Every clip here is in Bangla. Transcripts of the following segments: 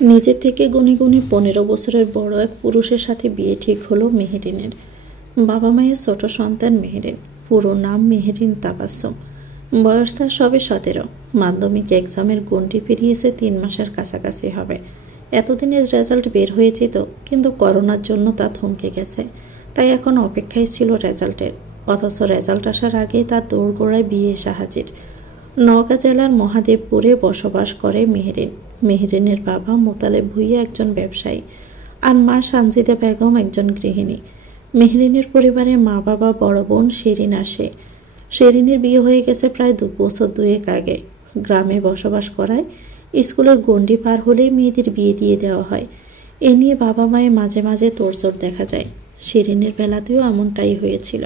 নিজের থেকে গুনে গুনে 15 বছরের বড় এক পুরুষের সাথে বিয়ে ঠিক হলো মেহেরিনের। বাবা মায়ের ছোট সন্তান মেহেরিন। পুরো নাম মেহেরিন তাবাসসুম। বয়স তার সবে 17। মাধ্যমিক এক্সামের গণ্ডি পেরিয়েছে 3 মাসের কাছাকাছি হবে। এতদিনের রেজাল্ট বের হয়েছে তো, কিন্তু করোনার জন্য তা থমকে গেছে। তাই এখন অপেক্ষায় ছিল রেজাল্টের। অথচ রেজাল্ট আসার আগেই তার দোরগোড়ায় বিয়ে এসে হাজির। নওগাঁ জেলার মহাদেবপুরে বসবাস করে মেহেরিন। মেহেরিনের বাবা মোতালেব ভুঁইয়া একজন ব্যবসায়ী, আর মা সানজিদা বেগম একজন গৃহিণী। মেহেরিনের পরিবারে মা, বাবা, বড় বোন শিরিন আসে। শিরিনের বিয়ে হয়ে গেছে প্রায় 2 বছর 2 আগে। গ্রামে বসবাস করায় স্কুলের গণ্ডি পার হলেই মেয়েদের বিয়ে দিয়ে দেওয়া হয়। এ নিয়ে বাবা মায়ে মাঝে মাঝে তোড়জোড় দেখা যায়। শিরিনের বেলাতেও এমনটাই হয়েছিল।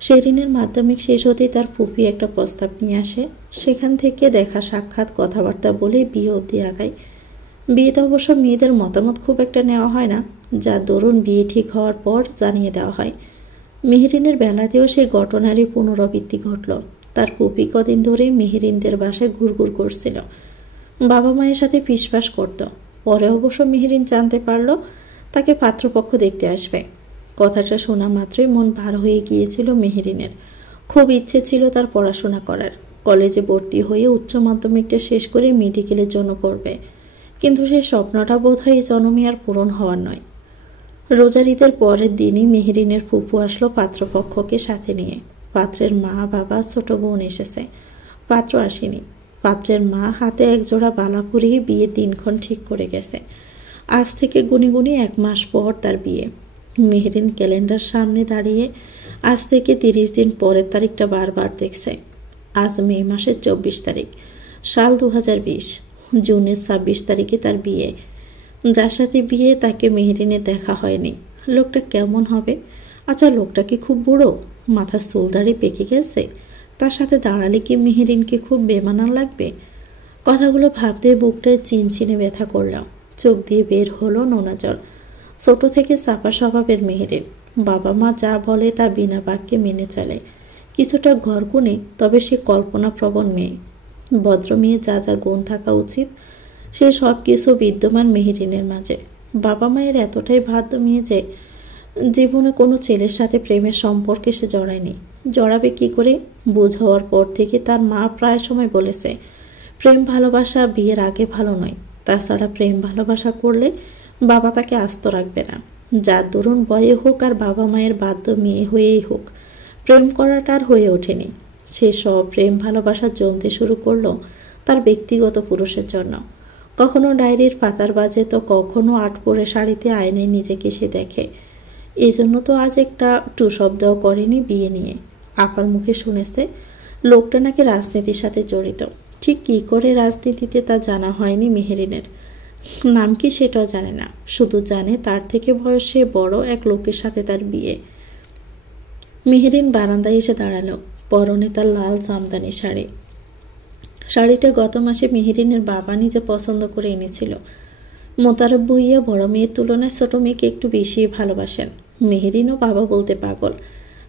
শিরিনের মাধ্যমিক শেষ হতেই তার ফুপি একটা প্রস্তাব নিয়ে আসে। সেখান থেকে দেখা সাক্ষাৎ কথাবার্তা বলে বিয়ে অবধি আগায়। বিয়েতে অবশ্য মেয়েদের মতামত খুব একটা নেওয়া হয় না, যা দরুন বিয়ে ঠিক হওয়ার পর জানিয়ে দেওয়া হয়। মেহেরিনের বেলাতেও সেই ঘটনারই পুনরাবৃত্তি ঘটল। তার ফুপি কদিন ধরে মেহেরিনদের বাসায় ঘুরঘুর করছিল। বাবা মায়ের সাথে ফিসফাস করত। পরে অবশ্য মেহেরিন জানতে পারল তাকে পাত্রপক্ষ দেখতে আসবে। কথাটা শোনা মাত্রই মন ভার হয়ে গিয়েছিল মেহেরিনের। খুব ইচ্ছে ছিল তার পড়াশোনা করার। কলেজে ভর্তি হয়ে উচ্চ মাধ্যমিকটা শেষ করে মেডিকেলের জন্য পড়বে। কিন্তু সেই স্বপ্নটা বোধহয় এই জন্মে আর পূরণ হওয়ার নয়। রোজার ঈদের পরের দিনই মেহেরিনের ফুপু আসলো পাত্রপক্ষকে সাথে নিয়ে। পাত্রের মা, বাবা, ছোট বোন এসেছে। পাত্র আসেনি। পাত্রের মা হাতে এক জোড়া বালা পরিয়ে বিয়ের দিনক্ষণ ঠিক করে গেছে। আজ থেকে গুনি গুনি 1 মাস পর তার বিয়ে। মেহেরিন ক্যালেন্ডার সামনে দাঁড়িয়ে আজ থেকে 30 দিন পরের তারিখটা বারবার দেখছে। আজ মে মাসের 24 তারিখ, সাল 2020। জুনের 26 তারিখে তার বিয়ে। যার সাথে বিয়ে তাকে মেহেরিনের দেখা হয়নি। লোকটা কেমন হবে? আচ্ছা, লোকটা কি খুব বুড়ো? মাথার চুলদাড়ি পেকে গেছে? তার সাথে দাঁড়ালে কি মেহেরিনকে খুব বেমানান লাগবে? কথাগুলো ভাবতে বুকটায় চিনচিনে ব্যথা করলাম। চোখ দিয়ে বের হলো নোনা জল। ছোট থেকে চাপা স্বভাবের মেহেরিন। বাবা মা যা বলে তা বিনা বাক্যে মেনে চলে। কিছুটা ঘরকুনে, তবে সে কল্পনাপ্রবণ মেয়ে। ভদ্র মেয়ে যা যা গুণ থাকা উচিত সে সব কিছু বিদ্যমান মেহেরিনের মাঝে। বাবা মায়ের এতটাই বাধ্য মেয়ে যে জীবনে কোনো ছেলের সাথে প্রেমের সম্পর্কে সে জড়ায়নি। জড়াবে কি করে? বুঝ হওয়ার পর থেকে তার মা প্রায় সময় বলেছে, প্রেম ভালোবাসা বিয়ের আগে ভালো নয়। তাছাড়া প্রেম ভালোবাসা করলে বাবা তাকে আস্ত রাখবে না। যার দরুন বয়ে হোক আর বাবা মায়ের বাধ্য মেয়ে হয়েই হোক, প্রেম করাটা আর হয়ে ওঠেনি। সে সব প্রেম ভালোবাসা জমতে শুরু করলো তার ব্যক্তিগত পুরুষের জন্য। কখনো ডায়েরির পাতার বাজে, তো কখনো 8 পরে শাড়িতে আয়নায় নিজেকে সে দেখে। এই জন্য তো আজ একটা টু শব্দও করেনি বিয়ে নিয়ে। আপার মুখে শুনেছে লোকটা নাকি রাজনীতির সাথে জড়িত। ঠিক কী করে রাজনীতিতে তা জানা হয়নি মেহেরিনের। নাম কি সেটাও জানে না, শুধু জানে তার থেকে বয়সে বড় এক লোকের সাথে তার বিয়ে। মেহেরিন বারান্দায় এসে দাঁড়ালো। পরনে তার লাল জামদানি শাড়ি। শাড়িটা গত মাসে মেহেরিনের বাবা নিজে পছন্দ করে এনেছিল। মোতালেব ভুঁইয়া বড় মেয়ের তুলনায় ছোট মেয়েকে একটু বেশি ভালোবাসেন। মেহেরিনও বাবা বলতে পাগল।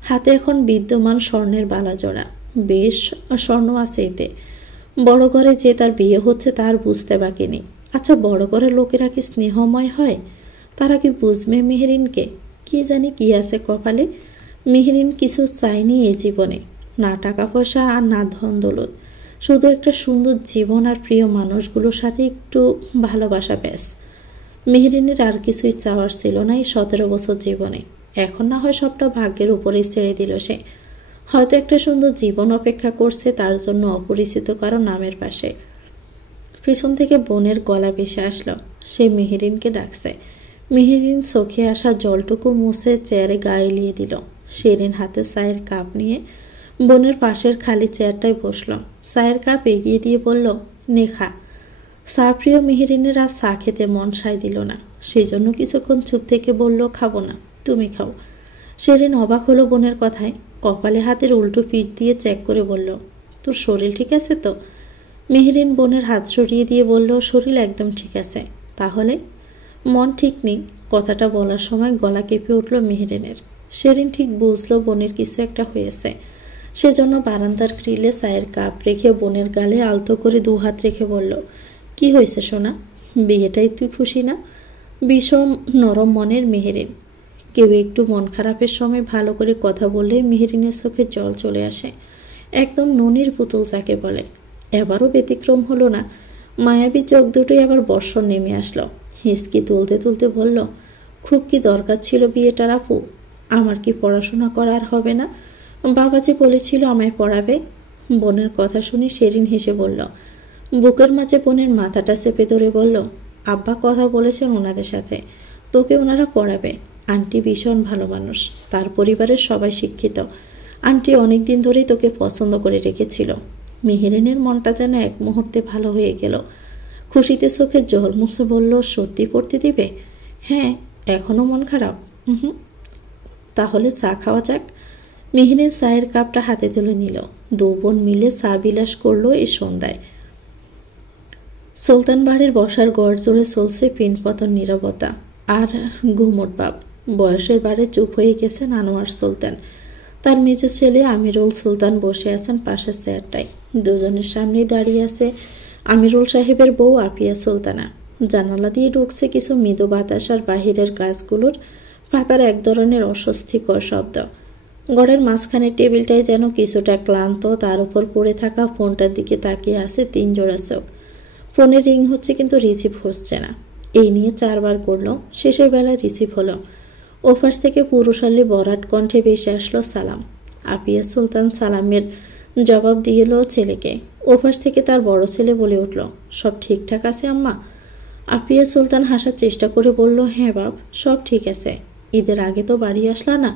হাতে এখন বিদ্যমান স্বর্ণের বালা জোড়া। বেশ স্বর্ণ আছে এতে। বড় ঘরে যে তার বিয়ে হচ্ছে তার বুঝতে বাকি নেই। আচ্ছা, বড় ঘরের লোকেরা কি স্নেহময় হয়? তারা কি বুঝবে মেহেরিনকে? কি জানি কি আছে কপালে। মেহেরিন কিছু চায়নি এই জীবনে, না টাকা পয়সা আর না ধন দৌলত। শুধু একটা সুন্দর জীবন আর প্রিয় মানুষগুলোর সাথে একটু ভালোবাসা, ব্যাস। মেহেরিনের আর কিছুই চাওয়ার ছিল না এই 17 বছর জীবনে। এখন না হয় সবটা ভাগ্যের উপরেই ছেড়ে দিল সে। হয়তো একটা সুন্দর জীবন অপেক্ষা করছে তার জন্য অপরিচিত কারো নামের পাশে। পিছন থেকে বোনের গলা ভেসে আসলো। সে মেহেরিনকে ডাকছে। মেহেরিন চোখে আসা জলটুকু মুছে চেয়ারে গায়ে এলিয়ে দিল। শিরিন হাতে চায়ের কাপ নিয়ে বোনের পাশের খালি চেয়ারটায় বসল। চায়ের কাপ এগিয়ে দিয়ে বলল, নে খা। চা প্রিয় মেহেরিনের আর চা খেতে মন সায় দিল না। সেই জন্য কিছুক্ষণ চুপ থেকে বলল, খাবো না, তুমি খাও। শিরিন অবাক হলো বোনের কথায়। কপালে হাতের উল্টো পিঠ দিয়ে চেক করে বলল, তোর শরীর ঠিক আছে তো? মেহেরিন বোনের হাত সরিয়ে দিয়ে বলল, শরীর একদম ঠিক আছে। তাহলে? মন ঠিক নেই। কথাটা বলার সময় গলা কেঁপে উঠল মেহেরিনের। শিরিন ঠিক বুঝলো বোনের কিছু একটা হয়েছে। সেজন্য বারান্দার গ্রিলে চায়ের কাপ রেখে বোনের গালে আলতো করে 2 হাত রেখে বলল, কি হয়েছে সোনা? বিয়েটাই তুই খুশি না? বিষম নরম মনের মেহেরিন। কেউ একটু মন খারাপের সময় ভালো করে কথা বললে মেহেরিনের চোখে জল চলে আসে, একদম ননির পুতুল যাকে বলে। এবারও ব্যতিক্রম হলো না। মায়াবী চোখ দুটোই আবার বর্ষণ নেমে আসলো। হিসকি তুলতে তুলতে বলল, খুব কি দরকার ছিল বিয়েটার আপু? আমার কি পড়াশোনা করার হবে না? বাবা যে বলেছিল আমায় পড়াবে। বোনের কথা শুনে শেরিন হেসে বলল। বুকের মাঝে বোনের মাথাটা চেপে ধরে বলল, আব্বা কথা বলেছেন ওনাদের সাথে, তোকে ওনারা পড়াবে। আন্টি ভীষণ ভালো মানুষ, তার পরিবারের সবাই শিক্ষিত। আন্টি অনেক দিন ধরেই তোকে পছন্দ করে রেখেছিল। মেহেরিনের মনটা যেন এক মুহূর্তে ভালো হয়ে গেল। খুশিতে চোখে জল মুছে বলল, সত্যি পড়তে দিবে? হ্যাঁ। এখনও মন খারাপ? হুম। তাহলে চা খাওয়া যাক। মেহেরিন চায়ের কাপটা হাতে তুলে নিল। দু বোন মিলে চা বিলাস করলো এই সন্ধ্যায়। সুলতান বাড়ির বসার গড় জোরে চলছে পিনপতন নীরবতা আর ঘুমট ভাব। বয়সের বারে চুপ হয়ে গেছেন আনোয়ার সুলতান। তার মেজে ছেলে আমিরুল সুলতান বসে আছেন পাশের চেয়ারটায়। দুজনের সামনেই দাঁড়িয়ে আছে আমিরুল সাহেবের বউ আপিয়া সুলতানা। জানালা দিয়ে ঢুকছে কিছু মৃদু বাতাস আর বাহিরের গাছগুলোর পাতার এক ধরনের অস্বস্তিকর শব্দ। ঘরের মাঝখানে টেবিলটায় যেন কিছুটা ক্লান্ত, তার উপর পড়ে থাকা ফোনটার দিকে তাকিয়ে আছে 3 জোড়া চোখ। ফোনে রিং হচ্ছে কিন্তু রিসিভ হচ্ছে না। এই নিয়ে 4 বার করলো, শেষের বেলায় রিসিভ হলো। ওপাশ থেকে পুরুষালী বরাট কণ্ঠে ভেসে আসলো সালাম। আপিয়া সুলতান সালামের জবাব দিল ছেলেকে। ওপাশ থেকে তার বড় ছেলে বলে উঠল, সব ঠিকঠাক আছে আম্মা? আপিয়া সুলতান হাসার চেষ্টা করে বলল, হ্যাঁ বাপ, সব ঠিক আছে। ঈদের আগে তো বাড়ি আসলা না,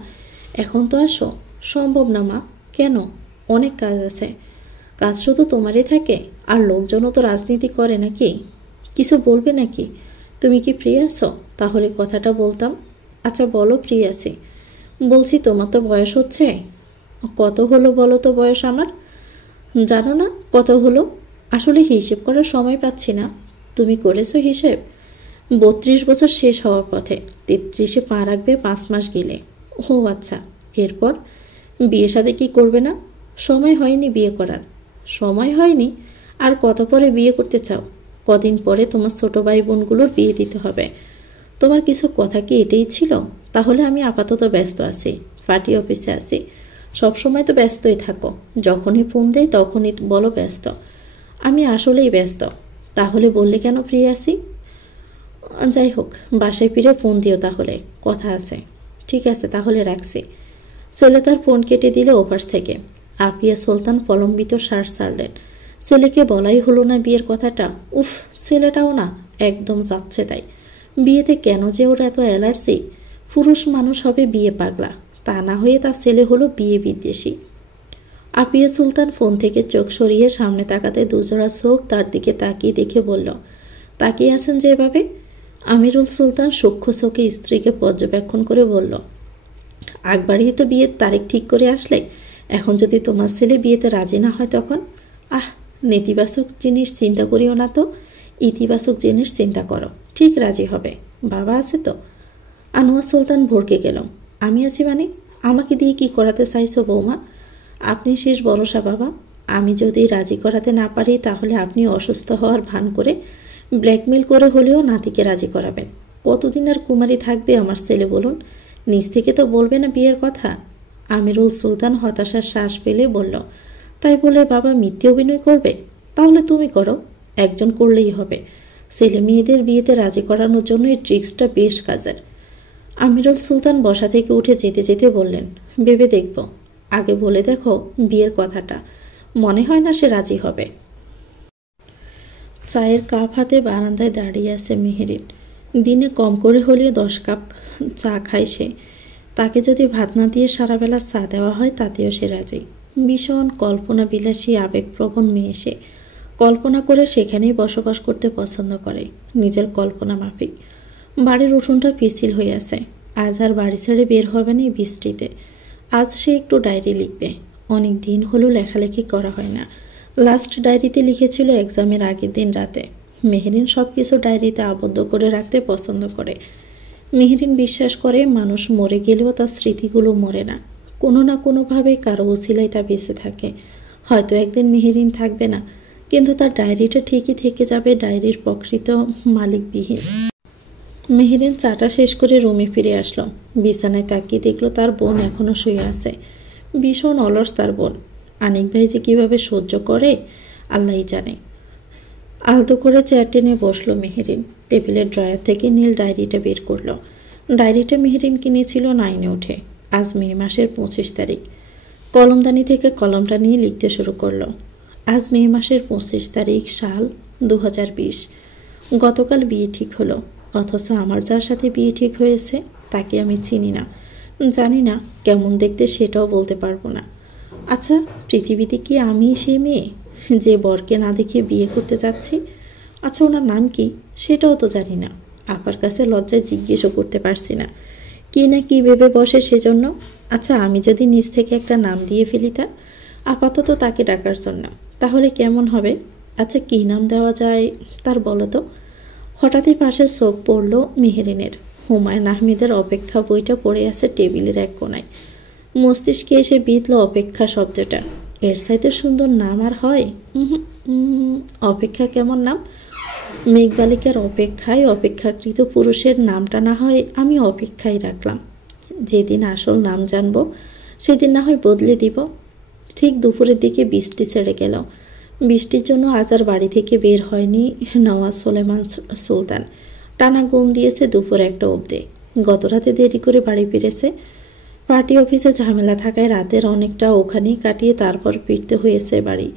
এখন তো আসো। সম্ভব না মা। কেন? অনেক কাজ আছে। কাজ শুধু তোমারই থাকে? আর লোকজনও তো রাজনীতি করে নাকি? কিছু বলবে নাকি? তুমি কি ফ্রি আছো? তাহলে কথাটা বলতাম। আচ্ছা বলো, ফ্রি আছি। বলছি তোমার তো বয়স হচ্ছে। কত হলো বলো তো বয়স আমার? জানো না কত হলো? আসলে হিসেব করার সময় পাচ্ছি না। তুমি করেছো হিসেব? 32 বছর শেষ হওয়ার পথে। 33-এ পা রাখবে 5 মাস গেলে। ও আচ্ছা, এরপর বিয়ে শাদী কি করবে না? সময় হয়নি বিয়ে করার। সময় হয়নি? আর কত পরে বিয়ে করতে চাও? কদিন পরে তোমার ছোট ভাই বোনগুলোর বিয়ে দিতে হবে। তোমার কিছু কথা কি এটাই ছিল? তাহলে আমি আপাতত ব্যস্ত আছি, পার্টি অফিসে আছি। সবসময় তো ব্যস্তই থাকো, যখনই ফোন দেয় তখনই বলো ব্যস্ত। আমি আসলেই ব্যস্ত। তাহলে বললে কেন ফ্রি আছি? যাই হোক, বাসায় ফিরে ফোন দিও তাহলে, কথা আছে। ঠিক আছে, তাহলে রাখছি। ছেলে তার ফোন কেটে দিল ওপাশ থেকে। আপিয়া সুলতান প্রলম্বিত শ্বাস ছাড়লেন। ছেলেকে বলাই হলো না বিয়ের কথাটা। উফ, ছেলেটাও না, একদম যাচ্ছে তাই। বিয়েতে কেন যে ওর এত অ্যালার্জি? পুরুষ মানুষ হবে বিয়ে পাগলা, তা না হয়ে তার ছেলে হলো বিয়ে বিদ্বেষী। আপিয়া সুলতান ফোন থেকে চোখ সরিয়ে সামনে তাকাতে দুজোড়া চোখ তার দিকে তাকিয়ে দেখে বলল, তাকিয়ে আছেন যেভাবে? আমিরুল সুলতান সূক্ষ্ম চোখে স্ত্রীকে পর্যবেক্ষণ করে বলল, আগ বাড়িয়ে তো বিয়ের তারিখ ঠিক করে আসলে, এখন যদি তোমার ছেলে বিয়েতে রাজি না হয় তখন? নেতিবাচক জিনিস চিন্তা করিও না তো, ইতিবাচক জিনিস চিন্তা করো, ঠিক রাজি হবে। বাবা আছে তো? আনোয়ার সুলতান ভড়কে গেল। আমি আছি মানে? আমাকে দিয়ে কি করাতে চাইছো বৌমা? আপনি শেষ ভরসা বাবা। আমি যদি রাজি করাতে না পারি তাহলে আপনি অসুস্থ হওয়ার ভান করে ব্ল্যাকমেল করে হলেও নাতিকে রাজি করাবেন। কতদিন আর কুমারী থাকবে আমার ছেলে বলুন? নিজ থেকে তো বলবে না বিয়ের কথা। আমিরুল সুলতান হতাশার শ্বাস ফেলে বলল, তাই বলে বাবা মিথ্যে অভিনয় করবে? তাহলে তুমি করো, একজন করলেই হবে। ছেলে মেয়েদের বিয়েতে রাজি করানোর জন্য এই ট্রিক্সটা বেশ কাজের। আমিরুল সুলতান বসা থেকে উঠে যেতে যেতে বললেন, ভেবে দেখব। আগে বলে দেখো বিয়ের কথাটা, মনে হয় না সে রাজি হবে। চায়ের কাপ হাতে বারান্দায় দাঁড়িয়ে আছে মেহেরিন। দিনে কম করে হলেও 10 কাপ চা খায় সে। তাকে যদি ভাত না দিয়ে সারাবেলা চা দেওয়া হয় তাতেও সে রাজি। ভীষণ কল্পনা বিলাসী আবেগপ্রবণ মেয়ে সে। কল্পনা করে সেখানেই বসবাস করতে পছন্দ করে, নিজের কল্পনা মাফিক। বাড়ির উঠোনটা পিছিল হয়ে আছে। আজ আর বাড়ি ছেড়ে বের হবে না বৃষ্টিতে। আজ সে একটু ডায়েরি লিখবে। অনেক দিন হলো লেখালেখি করা হয় না। লাস্ট ডায়েরিতে লিখেছিল এক্সামের আগের দিন রাতে। মেহেরিন সব কিছু ডায়েরিতে আবদ্ধ করে রাখতে পছন্দ করে। মেহেরিন বিশ্বাস করে মানুষ মরে গেলেও তার স্মৃতিগুলো মরে না, কোনো না কোনোভাবে কারো উছিলায় তা বেঁচে থাকে। হয়তো একদিন মেহেরিন থাকবে না, কিন্তু তার ডায়েরিটা ঠিকই থেকে যাবে ডায়েরির প্রকৃত মালিকবিহীন। মেহেরিন চাটা শেষ করে রুমে ফিরে আসলো। বিছানায় তাকিয়ে দেখলো তার বোন এখনো শুয়ে আছে। ভীষণ অলস তার বোন। আনিক ভাই যে কীভাবে সহ্য করে আল্লাহই জানে। আলতো করে চেয়ার টেনে বসলো মেহেরিন। টেবিলের ড্রয়ার থেকে নীল ডায়েরিটা বের করলো। ডায়েরিটা মেহেরিন কিনেছিল 9-এ উঠে। আজ মে মাসের 25 তারিখ। কলমদানি থেকে কলমটা নিয়ে লিখতে শুরু করলো। আজ মে মাসের 25 তারিখ, সাল 2020। গতকাল বিয়ে ঠিক হলো, অথচ আমার যার সাথে বিয়ে ঠিক হয়েছে তাকে আমি চিনি না, জানি না কেমন দেখতে সেটাও বলতে পারবো না। আচ্ছা, পৃথিবীতে কি আমি সেই মেয়ে যে বরকে না দেখে বিয়ে করতে যাচ্ছি? আচ্ছা, ওনার নাম কি সেটাও তো জানি না। আপার কাছে লজ্জায় জিজ্ঞেসও করতে পারছি না, কি না কি ভেবে বসে সেজন্য। আচ্ছা, আমি যদি নিজ থেকে একটা নাম দিয়ে ফেলি তার, আপাতত তাকে ডাকার জন্য, তাহলে কেমন হবে? আচ্ছা, কি নাম দেওয়া যায় তার বলো তো? হঠাৎই পাশে চোখ পড়ল মেহেরিনের। হুমায়ুন আহমেদের অপেক্ষা বইটা পড়ে আছে টেবিলের এক কোনায়। মস্তিষ্কে এসে বিঁধল অপেক্ষা শব্দটা। এর চাইতে সুন্দর নাম আর হয়? অপেক্ষা কেমন নাম? মেঘবালিকার অপেক্ষায় অপেক্ষাকৃত পুরুষের নামটা না হয় আমি অপেক্ষায় রাখলাম। যেদিন আসল নাম জানব সেদিন না হয় বদলে দিব। ঠিক দুপুরের দিকে বৃষ্টি ছেড়ে গেল। বৃষ্টির জন্য আজ আর বাড়ি থেকে বের হয়নি নওয়াজ সুলেমান সুলতান। টানা ঘুম দিয়েছে দুপুর 1টা অবধি। গত রাতে দেরি করে বাড়ি ফিরেছে। পার্টি অফিসে ঝামেলা থাকায় রাতের অনেকটা ওখানেই কাটিয়ে তারপর ফিরতে হয়েছে বাড়ি।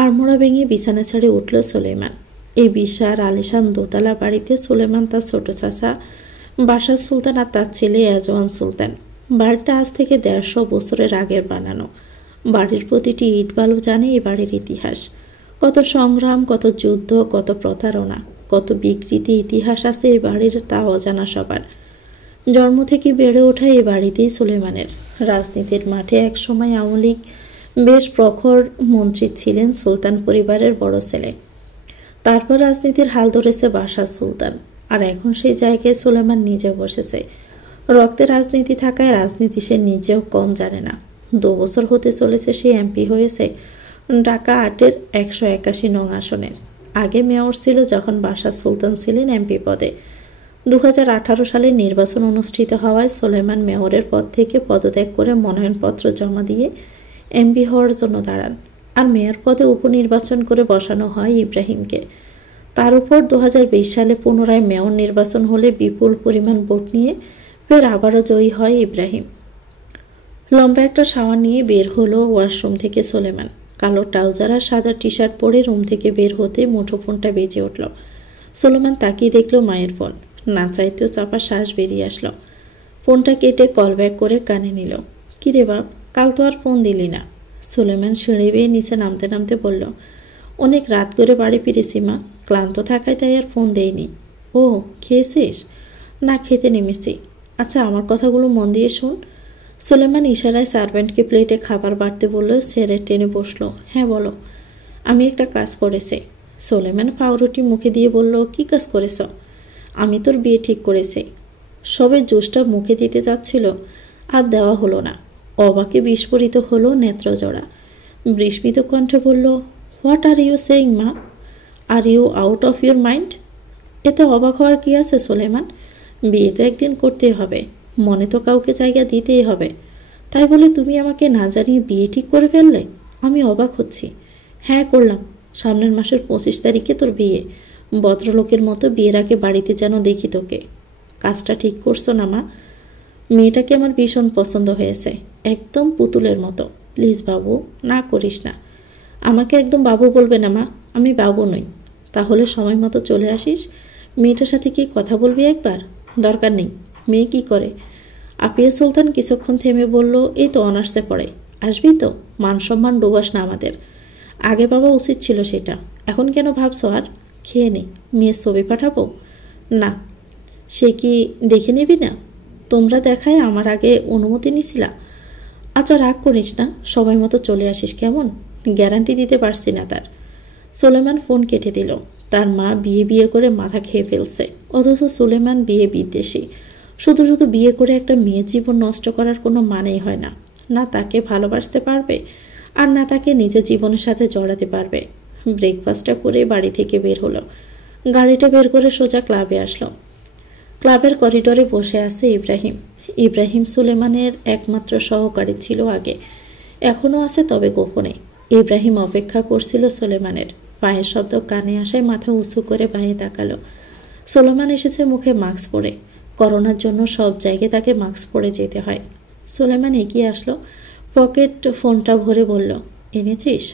আড়মোড়া ভেঙে বিছানা ছেড়ে উঠল সুলেমান। এই বিশাল আলিশান দোতলা বাড়িতে সুলেমান, তার ছোট চাচা বাশার সুলতান আর তার ছেলে এজওয়ান সুলতান। বাড়িটা আজ থেকে 150 বছরের আগের বানানো। বাড়ির প্রতিটি ইট বালু জানে এ বাড়ির ইতিহাস। কত সংগ্রাম, কত যুদ্ধ, কত প্রতারণা, কত বিকৃতি ইতিহাস আছে এ বাড়ির, তা অজানা সবার। জন্ম থেকে বেড়ে ওঠা এ বাড়িতেই সুলেমানের। রাজনীতির মাঠে একসময় আওয়ামী লীগ বেশ প্রখর মন্ত্রী ছিলেন সুলতান পরিবারের বড় ছেলে। তারপর রাজনীতির হাল ধরেছে বাশার সুলতান, আর এখন সেই জায়গায় সুলেমান নিজে বসেছে। রক্তে রাজনীতি থাকায় রাজনীতি সে নিজেও কম জানে না। 2 বছর হতে চলেছে সে এমপি হয়েছে ঢাকা 8-এর 181 নং আসনের। আগে মেয়র ছিল যখন বাশার সুলতান ছিলেন এমপি পদে। 2018 সালে নির্বাচন অনুষ্ঠিত হওয়ায় সুলেমান মেয়রের পদ থেকে পদত্যাগ করে মনোনয়নপত্র জমা দিয়ে এমপি হওয়ার জন্য দাঁড়ান। আর মেয়র পদে উপনির্বাচন করে বসানো হয় ইব্রাহিমকে। তার উপর 2020 সালে পুনরায় মেয়র নির্বাচন হলে বিপুল পরিমাণ ভোট নিয়ে ফের আবারও জয়ী হয় ইব্রাহিম। লম্বা একটা শাওয়ার নিয়ে বের হলো ওয়াশরুম থেকে সুলেমান। কালো ট্রাউজার আর সাদা টি শার্ট পরে রুম থেকে বের হতে মুঠোফোনটা বেজে উঠল। সুলেমান তাকিয়ে দেখল মায়ের ফোন। না চাইতেও চাপা শ্বাস বেরিয়ে আসলো। ফোনটা কেটে কল ব্যাক করে কানে নিল। কিরে বাপ, কাল তো আর ফোন দিলি না? সুলেমান সিঁড়ি বেয়ে নিচে নামতে নামতে বলল, অনেক রাত করে বাড়ি ফিরেছি মা, ক্লান্ত থাকায় তাই আর ফোন দেয়নি। ও, খেয়েছিস? না, খেতে নেমেছি। আচ্ছা, আমার কথাগুলো মন দিয়ে শোন। সুলেমান ইশারায় সার্ভেন্টকে প্লেটে খাবার বাড়তে বলল। সেরে টেনে বসলো। হ্যাঁ বলো। আমি একটা কাজ করেছি। সুলেমান পাউরুটি মুখে দিয়ে বলল, কি কাজ করেছ? আমি তোর বিয়ে ঠিক করেছি। সবে জোশটা মুখে দিতে যাচ্ছিল, আর দেওয়া হলো না। অবাকে বিস্ফোরিত হলো নেত্রজোড়া। বিস্মিত কণ্ঠে বলল, হোয়াট আর ইউ সেইং মা? Are you out of your mind? এতে অবাক হওয়ার কি আছে সুলেমান? বিয়ে তো একদিন করতেই হবে, মনে তো কাউকে জায়গা দিতেই হবে। তাই বলে তুমি আমাকে না জানিয়ে বিয়ে ঠিক করে ফেললে? আমি অবাক হচ্ছি। হ্যাঁ করলাম, সামনের মাসের 25 তারিখে তোর বিয়ে। ভদ্রলোকের মতো বিয়ের আগে বাড়িতে যেন দেখি তোকে। কাজটা ঠিক করছো না মা? মেয়েটাকে আমার ভীষণ পছন্দ হয়েছে, একদম পুতুলের মতো। প্লিজ বাবু, না করিস না। আমাকে একদম বাবু বলবে না মা, আমি বাবু নই। তাহলে সময় মতো চলে আসিস। মেয়েটার সাথে কি কথা বলবি একবার? দরকার নেই। মেয়ে কি করে? আপিয়া সুলতান কিছুক্ষণ থেমে বলল, এই তো অনার্সে পড়ে। আসবি তো? মান সম্মান ডোবাস না আমাদের। আগে বাবা উচিত ছিল সেটা, এখন কেন ভাবছো? আর খেয়ে নে। মেয়ের ছবি পাঠাবো? না। সে কি দেখে নিবি না? তোমরা দেখায় আমার আগে অনুমতি নিছিলা। আচ্ছা, রাগ করিস না, সময় মতো চলে আসিস কেমন? গ্যারান্টি দিতে পারছি না তার। সুলেমান ফোন কেটে দিল। তার মা বিয়ে করে মাথা খেয়ে ফেলছে, অথচ সুলেমান বিয়ে বিদ্বেষী। শুধু শুধু বিয়ে করে একটা মেয়ের জীবন নষ্ট করার কোনো মানেই হয় না। না তাকে ভালোবাসতে পারবে, আর না তাকে নিজের জীবনের সাথে জড়াতে পারবে। ব্রেকফাস্টটা করে বাড়ি থেকে বের হলো। গাড়িটা বের করে সোজা ক্লাবে আসলো। ক্লাবের করিডোরে বসে আছে ইব্রাহিম। ইব্রাহিম সুলেমানের একমাত্র সহকারী ছিল আগে, এখনও আছে, তবে গোপনে। ইব্রাহিম অপেক্ষা করছিল সুলেমানের। পায়ের শব্দ কানে আসায় মাথা উঁচু করে বাঁয়ে তাকালো। সুলেমান এসেছে মুখে মাস্ক পরে। করোনার জন্য সব জায়গায় তাকে মাস্ক পরে যেতে হয়। সুলেমান এগিয়ে আসলো, পকেট ফোনটা ভরে বলল, এনেছিস?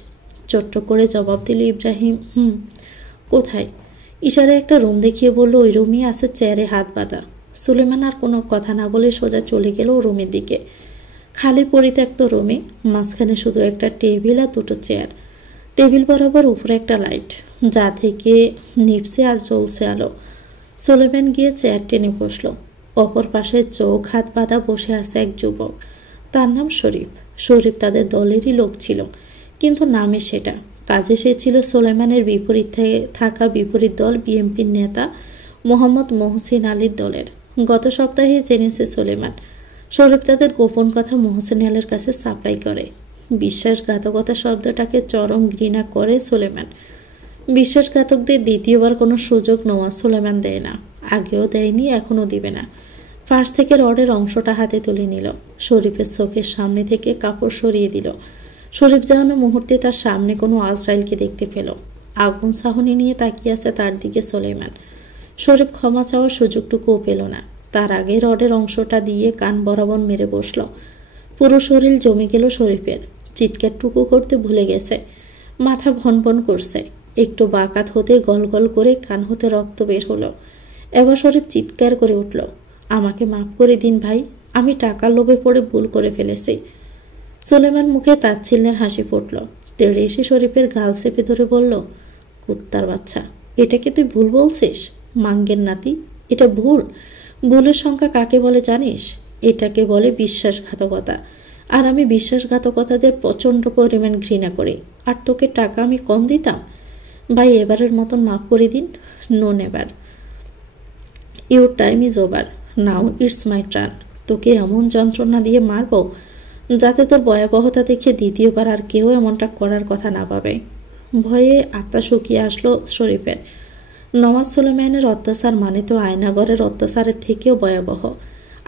ছোট্ট করে জবাব দিল ইব্রাহিম, কোথায়? ইশারায় একটা রুম দেখিয়ে বলল, ওই রুমই আছে, চেয়ারে হাত বাঁধা। সুলেমান আর কোনো কথা না বলে সোজা চলে গেল রুমের দিকে। খালি পরিত্যক্ত রুমে, মাঝখানে শুধু একটা টেবিল আর দুটো চেয়ার। টেবিল বরাবর উপরে একটা লাইট, যা থেকে নিভছে আর জ্বলছে আলো। সুলেমান গিয়ে চেয়ার টেনে বসলো। অপর পাশে চোখ হাত বাঁধা বসে আছে এক যুবক। তার নাম শরীফ। শরীফ তাদের দলেরই লোক ছিল, কিন্তু নামে সেটা। কাজে সে ছিল সুলেমানের বিপরীত থাকা বিপরীত দল বিএনপির নেতা মোহাম্মদ মহসিন আলীর দলের। গত সপ্তাহে জেনেছে সুলেমান, শরীফ তাদের গোপন কথা মহসিন আলীর কাছে সাপ্লাই করে। বিশ্বাসঘাতকতা শব্দটাকে চরম ঘৃণা করে সুলেমান। বিশ্বাসঘাতকদের দ্বিতীয়বার কোনো সুযোগ নেওয়া সুলেমান দেয় না, আগেও দেয়নি, এখনও দিবে না। ফার্স্ট থেকে রডের অংশটা হাতে তুলে নিল। শরীফের চোখের সামনে থেকে কাপড় সরিয়ে দিল। শরীফ যেন মুহূর্তে তার সামনে কোনো আজরাইলকে দেখতে পেল। আগুন সাহনি নিয়ে তাকিয়ে আছে তার দিকে সুলেমান। শরীফ ক্ষমা চাওয়ার সুযোগটুকুও পেল না। তার আগে রডের অংশটা দিয়ে কান বরাবর মেরে বসল। পুরো শরীর জমে গেল শরীফের। চিৎকারটুকু করতে ভুলে গেছে। মাথা ভনভন করছে। একটু বাকাত হতে গল গল করে কান হতে রক্ত বের হলো। এবার শরীফ চিৎকার করে উঠল, আমাকে মাফ করে দিন ভাই, আমি টাকার লোভে পড়ে ভুল করে ফেলেছি। সুলেমান মুখে তাচ্ছিল্যের হাসি ফুটল। তেড়ে এসে শরীফের গাল চেপে ধরে বলল, কুত্তার বাচ্চা, এটাকে তুই ভুল বলছিস? মাঙ্গের নাতি, এটা ভুল। ভুলের সংখ্যা কাকে বলে জানিস? এটাকে বলে বিশ্বাসঘাতকতা। আর আমি বিশ্বাসঘাতকতাদের প্রচণ্ড পরিমাণ ঘৃণা করি। আর তোকে টাকা আমি কম দিতাম? ভাই, এবারের মতন মাফ করে দিন। No never. Your time is over, now it's my turn. তোকে এমন যন্ত্রণা দিয়ে মারব যাতে তোর ভয়াবহতা দেখে দ্বিতীয়বার আর কেউ এমনটা করার কথা না পাবে। ভয়ে আত্মা শুকিয়ে আসলো শরীফের। নওয়াজ সুলেমানের অত্যাচার মানে তো আয়নাগরের অত্যাচারের থেকেও ভয়াবহ।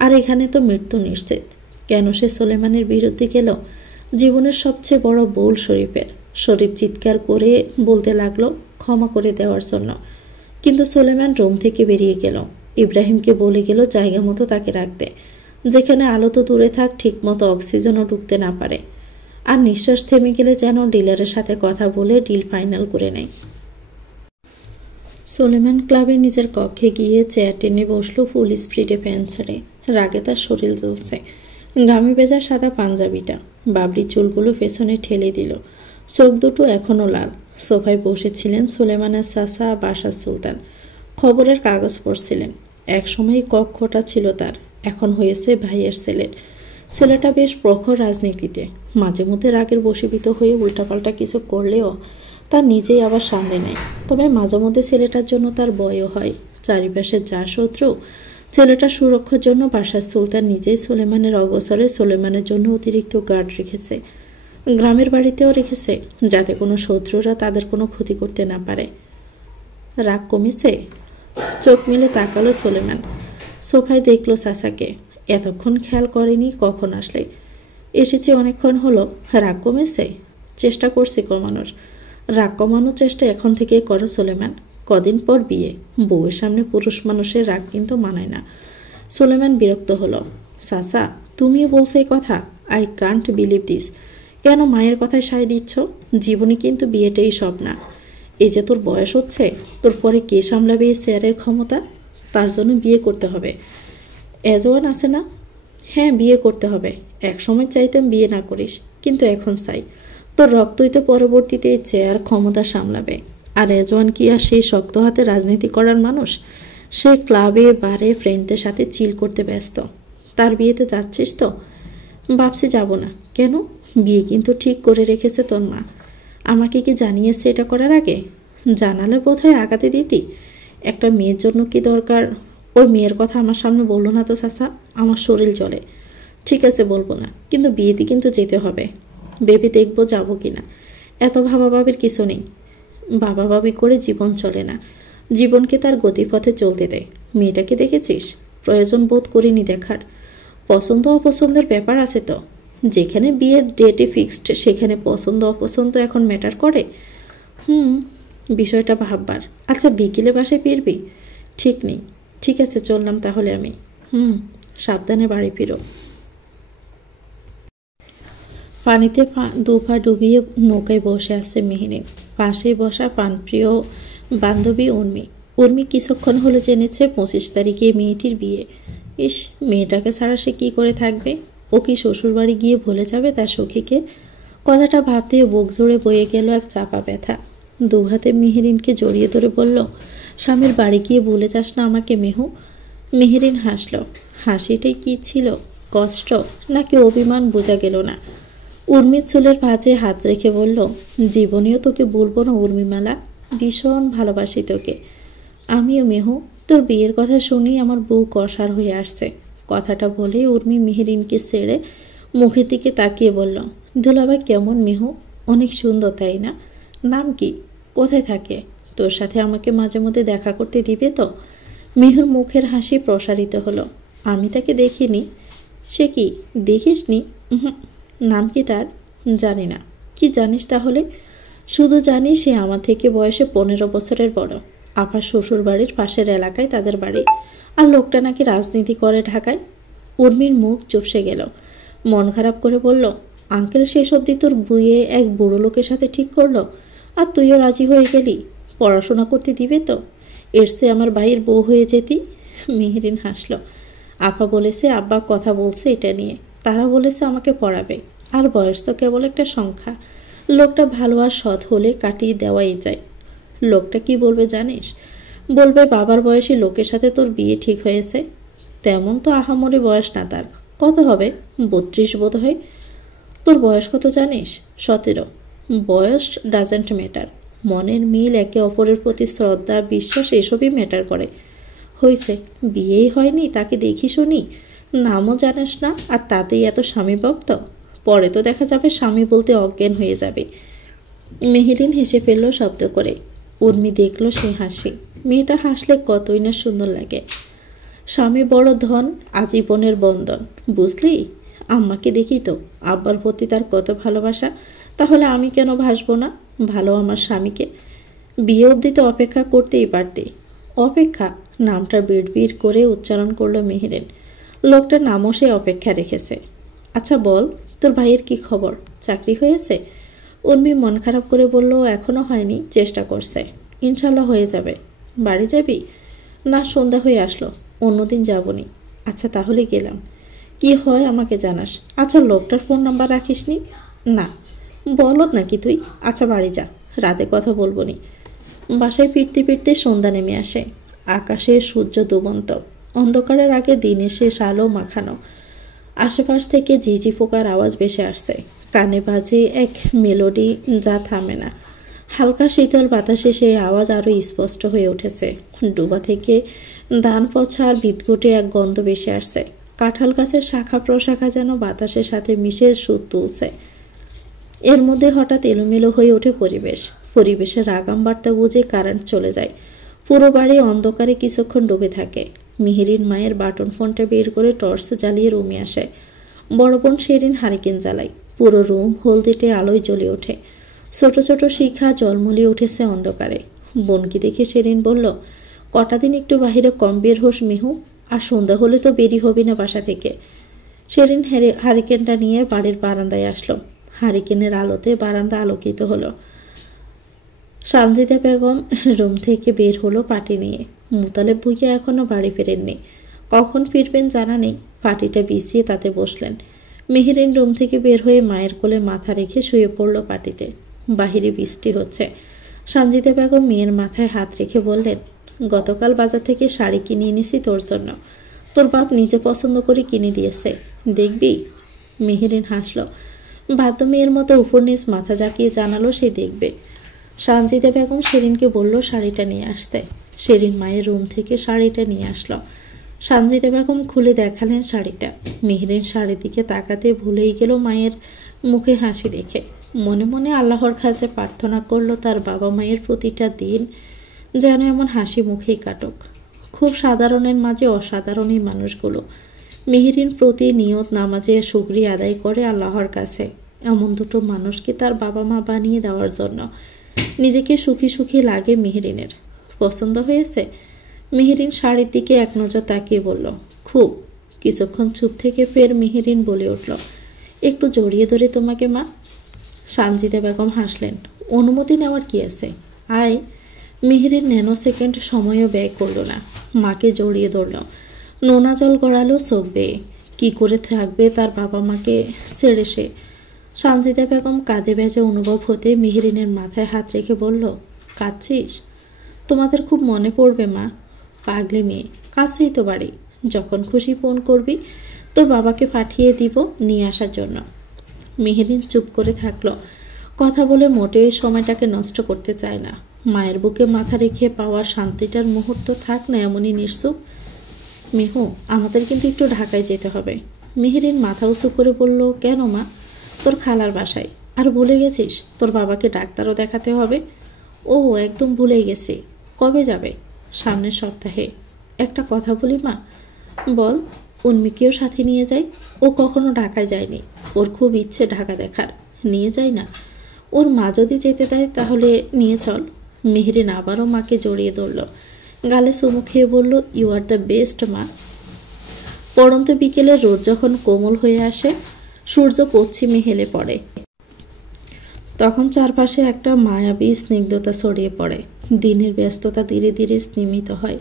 আর এখানে তো মৃত্যু নিশ্চিত। কেন সে সুলেমানের বিরুদ্ধে গেল? জীবনের সবচেয়ে বড় ভুল শরীফের। শরীফ চিৎকার করে বলতে লাগলো ক্ষমা করে দেওয়ার জন্য, কিন্তু সুলেমান রুম থেকে বেরিয়ে গেল। ইব্রাহিমকে বলে গেল জায়গা মতো তাকে রাখতে, যেখানে আলো তো দূরে থাক, ঠিক মতো অক্সিজেনও ঢুকতে না পারে। আর নিঃশ্বাস থেমে গেলে যেন ডিলারের সাথে কথা বলে ডিল ফাইনাল করে নেয়। সুলেমান ক্লাবে নিজের কক্ষে গিয়ে চেয়ার টেনে বসলো ফুল স্পিডে ফ্যান ছেড়ে। রাগে তার শরীর জ্বলছে। গামি ভেজা সাদা পাঞ্জাবিটা, বাবরি চুলগুলো পেছনে ঠেলে দিল। চোখ দুটো এখনও লাল। সোফায় বসেছিলেন সুলেমানের চাচা বাশার সুলতান। খবরের কাগজ পড়ছিলেন। একসময় কক্ষটা ছিল তার, এখন হয়েছে ভাইয়ের ছেলের। ছেলেটা বেশ প্রখর রাজনীতিতে, মাঝে মধ্যে রাগের বশীভূত হয়ে উল্টাপাল্টা কিছু করলেও তা নিজেই আবার সামলে নেয়। তবে মাঝে মধ্যে ছেলেটার জন্য তার ভয়ও হয়। চারিপাশে যা শত্রু, ছেলেটার সুরক্ষার জন্য বাশার সুলতান নিজেই সুলেমানের অগোচরে সুলেমানের জন্য অতিরিক্ত গার্ড রেখেছে। গ্রামের বাড়িতেও রেখেছে, যাতে কোনো শত্রুরা তাদের কোনো ক্ষতি করতে না পারে। রাগ কমেছে? চোখ মেলে তাকালো সুলেমান। সোফায় দেখলো চাচাকে। এতক্ষণ খেয়াল করেনি কখন আসলে। এসেছে অনেকক্ষণ হলো। রাগ কমেছে? চেষ্টা করছি কমানোর। রাগ কমানোর চেষ্টা এখন থেকে করো সুলেমান। কদিন পর বিয়ে, বউয়ের সামনে পুরুষ মানুষের রাগ কিন্তু মানায় না। সুলেমান বিরক্ত হলো। চাচা, তুমিও বলছো এই কথা? I can't believe this. কেন মায়ের কথায় সায় দিচ্ছ? জীবনে কিন্তু বিয়েটাই সব না। এই যে তোর বয়স হচ্ছে, তোর পরে কে সামলাবে এই শেয়ারের ক্ষমতা? তার জন্য বিয়ে করতে হবে। এজওয়ান আছে না? হ্যাঁ, বিয়ে করতে হবে। এক সময় চাইতাম বিয়ে না করিস, কিন্তু এখন চাই। তোর রক্তই তো পরবর্তীতে চেয়ার ক্ষমতা সামলাবে। আর এজওয়ান কি আর সেই শক্ত হাতে রাজনীতি করার মানুষ? সে ক্লাবে বারে ফ্রেন্ডদের সাথে চিল করতে ব্যস্ত। তার বিয়েতে যাচ্ছিস তো? ভাবছি যাব না। কেন? বিয়ে কিন্তু ঠিক করে রেখেছে তোর মা। আমাকে কি জানিয়েছে এটা করার আগে? জানালে বোধহয় আগাতে দিতি। একটা মেয়ের জন্য কি দরকার? ওই মেয়ের কথা আমার সামনে বললো না তো চাচা, আমার শরীর জ্বলে। ঠিক আছে, বলবো না, কিন্তু বিয়েতে কিন্তু যেতে হবে। ভেবে দেখবো যাবো কিনা। এত ভাবাভাবির কিছু নেই। বাবা বাবি করে জীবন চলে না, জীবনকে তার গতিপথে চলতে দেয়। মেয়েটাকে দেখেছিস? প্রয়োজন বোধ করিনি দেখার। পছন্দ অপছন্দের ব্যাপার আছে তো। যেখানে বিয়ের ডেটে ফিক্সড সেখানে পছন্দ অপছন্দ এখন ম্যাটার করে। বিষয়টা ভাববার। আচ্ছা, বিকেলে বাসায় ফিরবি? ঠিক নেই। ঠিক আছে, চললাম তাহলে আমি। সাবধানে বাড়ি ফিরো। পানিতে দু পা ডুবিয়ে নৌকায় বসে আছে মেহেরিন। পাশেই বসা প্রাণপ্রিয় বান্ধবী উর্মি। উর্মি কিছুক্ষণ হলে জেনেছে 25 তারিখে মেয়েটির বিয়ে। ইস, মেয়েটাকে ছাড়া সে কী করে থাকবে? ও কি শ্বশুরবাড়ি গিয়ে ভুলে যাবে তার সখীকে? কথাটা ভাবতেই বুক জুড়ে বয়ে গেল এক চাপা ব্যথা। দু হাতে মেহেরিনকে জড়িয়ে ধরে বলল, স্বামীর বাড়ি গিয়ে ভুলে যাস না আমাকে মেহু। মেহেরিন হাসল। হাসিটাই কি ছিল? কষ্ট নাকি অভিমান বোঝা গেল না। উর্মির চুলের ভাঁজে হাত রেখে বলল, জীবনেও তোকে বলবো না উর্মিমালা, ভীষণ ভালোবাসি তোকে। আমিও মেহু। তোর বিয়ের কথা শুনি আমার বুক অসাড় হয়ে আসছে। কথাটা বলে উর্মি মেহেরিনকে ছেড়ে মুখের দিকে তাকিয়ে বলল, দুলাভাই কেমন মেহু? অনেক সুন্দর, তাই না? নাম কি? কোথায় থাকে? তোর সাথে আমাকে মাঝে মধ্যে দেখা করতে দিবে তো? মেহুর মুখের হাসি প্রসারিত হলো। আমি তাকে দেখিনি। সে কি দেখিসনি? নাম কি তার? জানি না। কি জানিস তাহলে? শুধু জানি সে আমার থেকে বয়সে 15 বছরের বড়। আপার শ্বশুর বাড়ির পাশের এলাকায় তাদের বাড়ি। আর লোকটা নাকি রাজনীতি করে ঢাকায়। উর্মির মুখ চুপসে গেল। মন খারাপ করে বলল, আঙ্কেল শেষ অবধি তোর বিয়ে এক বুড়ো লোকের সাথে ঠিক করলো, আর তুইও রাজি হয়ে গেলি? পড়াশোনা করতে দিবে তো? এর চেয়ে আমার ভাইয়ের বউ হয়ে যেতি। মেহেরিন হাসল। আপা বলেছে, আব্বা কথা বলছে এটা নিয়ে। তারা বলেছে আমাকে পড়াবে। আর বয়স তো কেবল একটা সংখ্যা। লোকটা ভালো আর সৎ হলে কাটিয়ে দেওয়াই যায়। লোকটা কি বলবে জানিস? বলবে বাবার বয়সী লোকের সাথে তোর বিয়ে ঠিক হয়েছে। তেমন তো আহামরি বয়স না তার। কত হবে? 32 বোধ হয়। তোর বয়স কত জানিস? 17। বয়স ডাজেন্ট ম্যাটার। মনের মিল, একে অপরের প্রতি শ্রদ্ধা, বিশ্বাস এসবই ম্যাটার করে। হয়েছে, বিয়েই হয়নি, তাকে দেখি শুনি, নামও জানিস না, আর তাতেই এত স্বামী ভক্ত। পরে তো দেখা যাবে স্বামী বলতে অজ্ঞান হয়ে যাবে। মেহেরিন হেসে ফেলল শব্দ করে। উর্মি দেখল সে হাসি। মেয়েটা হাসলে কতই না সুন্দর লাগে। স্বামী বড় ধন, আজীবনের বন্ধন, বুঝলি? আম্মাকে দেখি তো, আব্বার প্রতি তার কত ভালোবাসা। তাহলে আমি কেন ভাসবো না ভালো আমার স্বামীকে? বিয়ে অবধি তো অপেক্ষা করতেই পারতে। অপেক্ষা নামটা বিড়বিড় করে উচ্চারণ করলো মেহেরিন। লোকটার নামও সে অপেক্ষা রেখেছে। আচ্ছা বল, তোর ভাইয়ের কি খবর? চাকরি হয়েছে? উর্মি মন খারাপ করে বলল, এখনো হয়নি, চেষ্টা করছে। ইনশাল্লাহ হয়ে যাবে। বাড়ি যাবি? না, সন্ধ্যা হয়ে আসলো, অন্যদিন যাবনি। আচ্ছা তাহলে গেলাম। কি হয় আমাকে জানাস। আচ্ছা, লোকটার ফোন নাম্বার রাখিসনি? না। বলত নাকি তুই? আচ্ছা বাড়ি যা, রাতে কথা বলবো নি। বাসায় ফিরতে ফিরতে সন্ধ্যা নেমে আসে। আকাশে সূর্য ডুবন্ত। অন্ধকারের আগে দিনের শেষ আলো মাখানো। আশেপাশ থেকে ঝিঝি পোকার আওয়াজ ভেসে আসছে। কানে বাজে এক মেলোডি যা থামে না। হালকা শীতল বাতাসে সেই আওয়াজ আরও স্পষ্ট হয়ে উঠেছে। ডুবা থেকে ধান পছা আর বিদঘুটে এক গন্ধ ভেসে আসছে। কাঁঠাল গাছের শাখা প্রশাখা যেন বাতাসের সাথে মিশে সুর তুলছে। এর মধ্যে হঠাৎ এলোমেলো হয়ে ওঠে পরিবেশ। পরিবেশের আগাম বার্তা বুঝে কারেন্ট চলে যায়। পুরো বাড়ি অন্ধকারে কিছুক্ষণ ডুবে থাকে। মেহেরিন মায়ের বাটন ফোনটা বের করে টর্চ জ্বালিয়ে রুমে আসে। বড় বোন শেরিন হারিকেন জ্বালায়। পুরো রুম হলদেটে আলোয় জ্বলে ওঠে। ছোট ছোট শিখা জলমলিয়ে উঠেছে অন্ধকারে। বোনকে দেখে শেরিন বলল, কটা দিন একটু বাহিরে কম বের হোস মেহু, আর সন্ধ্যা হলে তো বেরি হবি না বাসা থেকে। শেরিন হারিকেনটা নিয়ে বাড়ির বারান্দায় আসলো। হারিকেনের আলোতে বারান্দা আলোকিত হলো। সানজিদা বেগম রুম থেকে বের হলো পাটি নিয়ে। মুতালেব ভুইয়া এখনো বাড়ি ফেরেননি। কখন ফিরবেন জানা নেই। পাটিটা বিছিয়ে তাতে বসলেন। মেহেরিন রুম থেকে বের হয়ে মায়ের কোলে মাথা রেখে শুয়ে পড়ল পাটিতে। বাহিরে বৃষ্টি হচ্ছে। সানজিদা বেগম মেয়ের মাথায় হাত রেখে বললেন, গতকাল বাজার থেকে শাড়ি কিনে এনেছি তোর জন্য। তোর বাপ নিজে পছন্দ করে কিনে দিয়েছে, দেখবি? মেহেরিন হাসল। বাধ্য মেয়ের মতো উপর নিচ মাথা জাকিয়ে জানালো সে দেখবে। সানজিদা বেগম শেরিনকে বলল শাড়িটা নিয়ে আসতে। শেরিন মায়ের রুম থেকে শাড়িটা নিয়ে আসলো। সানজিদা বেগম খুলে দেখালেন শাড়িটা। মেহেরিন শাড়ির দিকে তাকাতে ভুলেই গেল মায়ের মুখে হাসি দেখে। মনে মনে আল্লাহর কাছে প্রার্থনা করলো তার বাবা মায়ের প্রতিটা দিন যেন এমন হাসি মুখেই কাটুক। খুব সাধারণের মাঝে অসাধারণ এই মানুষগুলো। মেহেরিন প্রতিনিয়ত নামাজে শুকরিয়া আদায় করে আল্লাহর কাছে এমন দুটো মানুষকে তার বাবা মা বানিয়ে দেওয়ার জন্য। নিজেকে সুখী সুখী লাগে মেহেরিনের। পছন্দ হয়েছে? মেহেরিন শাড়ির দিকে এক নজর তাকিয়ে বলল, খুব। কিছুক্ষণ চুপ থেকে ফের মেহেরিন বলে উঠল, একটু জড়িয়ে ধরে তোমাকে মা। সানজিদা বেগম হাসলেন, অনুমতি নেওয়ার কি আছে, আয়। মেহেরিন ন্যানো সেকেন্ড সময়ও ব্যয় করল না, মাকে জড়িয়ে ধরল। নোনা জল গড়ালো চোখ বেয়ে। কী করে থাকবে তার বাবা মাকে ছেড়ে সে? সানজিদা বেগম কাঁধে ভেজে অনুভব হতে মেহেরিনের মাথায় হাত রেখে বলল, কাঁদছিস? তোমাদের খুব মনে পড়বে মা। পাগলি মেয়ে, কাছেই তো বাড়ি, যখন খুশি ফোন করবি। তোর বাবাকে পাঠিয়ে দিব নিয়ে আসার জন্য। মেহেরিন চুপ করে থাকলো। কথা বলে মোটেই সময়টাকে নষ্ট করতে চায় না। মায়ের বুকে মাথা রেখে পাওয়া শান্তিটার মুহূর্ত থাক না এমনই নিঃসুপ। মেহু, আমাদের কিন্তু একটু ঢাকায় যেতে হবে। মেহেরিন মাথা উঁচু করে বলল, কেন মা? তোর খালার বাসায়। আর ভুলে গেছিস তোর বাবাকে ডাক্তারও দেখাতে হবে। ও, একদম ভুলেই গেছি। কবে যাবে? সামনের সপ্তাহে। একটা কথা বলি মা। বল। উন্মিকেও সাথে নিয়ে যাই। ও কখনো ঢাকায় যায়নি, ওর খুব ইচ্ছে ঢাকা দেখার। নিয়ে যাই না? ওর মা যদি যেতে দেয় তাহলে নিয়ে চল। মেহেরিন আবারও মাকে জড়িয়ে ধরল। গালে চুমু খেয়ে বলল, ইউ আর দ্য বেস্ট মা। পড়ন্ত বিকেলে রোদ যখন কোমল হয়ে আসে, সূর্য পশ্চিমে হেলে পড়ে, তখন চারপাশে একটা মায়াবী স্নিগ্ধতা ছড়িয়ে পড়ে। দিনের ব্যস্ততা ধীরে ধীরে স্নিমিত হয়।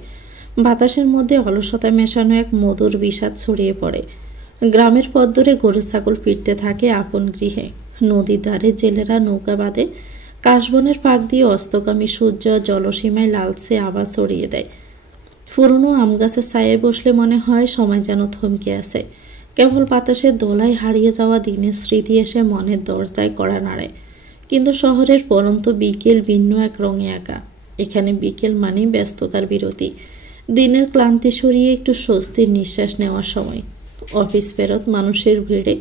বাতাসের মধ্যে অলসতা মেশানো এক মধুর বিষাদ ছড়িয়ে পড়ে। গ্রামের পথ ধরে গরু ছাগল ফিরতে থাকে আপন গৃহে। নদীর ধারে জেলেরা নৌকা বাঁধে। কাশবনের পাক দিয়ে অস্তগামী সূর্য জলসীমায় লালচে আভা ছড়িয়ে দেয়। পুরনো আম গাছের ছায়ায় বসলে মনে হয় সময় যেন থমকে আছে। কেবল বাতাসের দোলায় হারিয়ে যাওয়া দিনের স্মৃতি এসে মনের দরজায় কড়া নাড়ে। কিন্তু শহরের পরন্ত বিকেল ভিন্ন এক রঙে আঁকা। এখানে বিকেল মানেই ব্যস্ততার বিরতি, দিনের ক্লান্তি সরিয়ে একটু স্বস্তির নিঃশ্বাস নেওয়ার সময়। অফিস ফেরত মানুষের ভিড়ে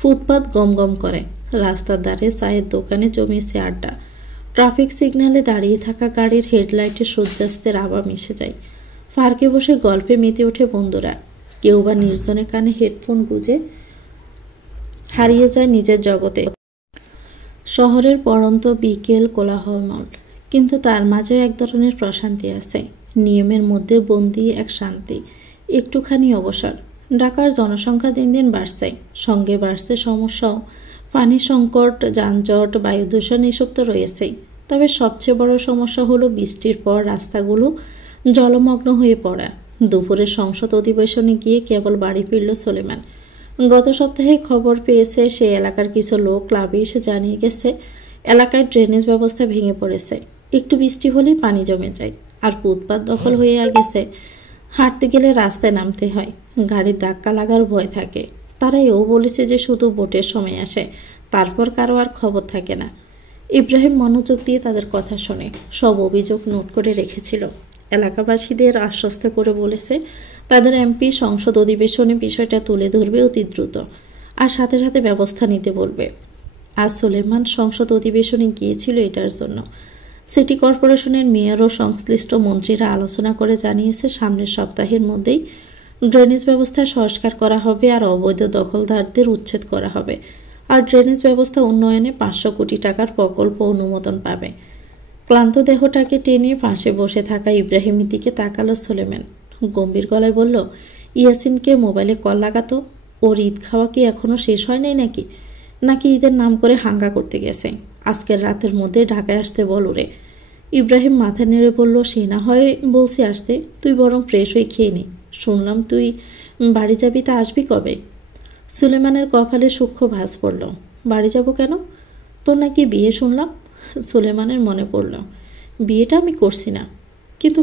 ফুটপাত গমগম করে। রাস্তার ধারে চায়ের দোকানে জমেছে আড্ডা। ট্রাফিক সিগন্যালে দাঁড়িয়ে থাকা গাড়ির হেডলাইটে সূর্যাস্তের আভা মিশে যায়। পার্কে বসে গল্পে মেতে ওঠে বন্ধুরা। কেউ বা নির্জনে কানে হেডফোন গুঁজে হারিয়ে যায় নিজের জগতে। শহরের পড়ন্ত বিকেল কোলাহলময়, কিন্তু তার মাঝে এক ধরনের প্রশান্তি আছে। নিয়মের মধ্যে বন্দি এক শান্তি, একটুখানি অবসর। ঢাকার জনসংখ্যা দিন দিন বাড়ছে, সঙ্গে বাড়ছে সমস্যাও। পানি সংকট, যানজট, বায়ু দূষণ এসব তো রয়েছেই। তবে সবচেয়ে বড় সমস্যা হলো বৃষ্টির পর রাস্তাগুলো জলমগ্ন হয়ে পড়া। দুপুরে সংসদ অধিবেশনে গিয়ে কেবল বাড়ি ফিরল সুলেমান। গত সপ্তাহে খবর পেয়েছে সে এলাকার কিছু লোক ক্লাবে এসে জানিয়ে গেছে এলাকায় ড্রেনেজ ব্যবস্থা ভেঙে পড়েছে। একটু বৃষ্টি হলেই পানি জমে যায়, আর ফুটপাত দখল হয়ে গেছে। হাঁটতে গেলে রাস্তায় নামতে হয়, গাড়ির ধাক্কা লাগার ভয় থাকে। তারা এও বলেছে যে শুধু ভোটের সময় আসে, তারপর কারো আর খবর থাকে না। ইব্রাহিম মনোযোগ দিয়ে তাদের কথা শোনে, সব অভিযোগ নোট করে রেখেছিল। এলাকাবাসীদের আশ্বস্ত করে বলেছে তাদের এমপি সংসদ অধিবেশনে বিষয়টা তুলে ধরবে অতি দ্রুত, আর সাথে সাথে ব্যবস্থা নিতে বলবে। আজ সুলেমান সংসদ অধিবেশনে গিয়েছিল এটার জন্য। সিটি কর্পোরেশনের মেয়র ও সংশ্লিষ্ট মন্ত্রীরা আলোচনা করে জানিয়েছে সামনের সপ্তাহের মধ্যেই ড্রেনেজ ব্যবস্থায় সংস্কার করা হবে আর অবৈধ দখলদারদের উচ্ছেদ করা হবে। আর ড্রেনেজ ব্যবস্থা উন্নয়নে 500 কোটি টাকার প্রকল্প অনুমোদন পাবে। ক্লান্ত দেহটাকে টেনে পাশে বসে থাকা ইব্রাহিমের দিকে তাকালো সুলেমান। গম্ভীর গলায় বলল, ইয়াসিনকে মোবাইলে কল লাগাতো। ওর ঈদ খাওয়া কি এখনো শেষ হয় নাই নাকি ঈদের নাম করে হাঙ্গা করতে গেছে? আজকের রাতের মধ্যে ঢাকায় আসতে বল ওরে। ইব্রাহিম মাথা নেড়ে বলল, সে না হয় বলছি আসতে, তুই বরং ফ্রেশ হয়ে খেয়ে নে। শুনলাম তুই বাড়ি যাবি, তা আসবি কবে? সুলেমানের কপালে সূক্ষ্ম ভাঁজ পড়ল। বাড়ি যাব কেন? তোর নাকি বিয়ে শুনলাম। সুলেমানের মনে পড়ল, বিয়েটা আমি করছি না। কিন্তু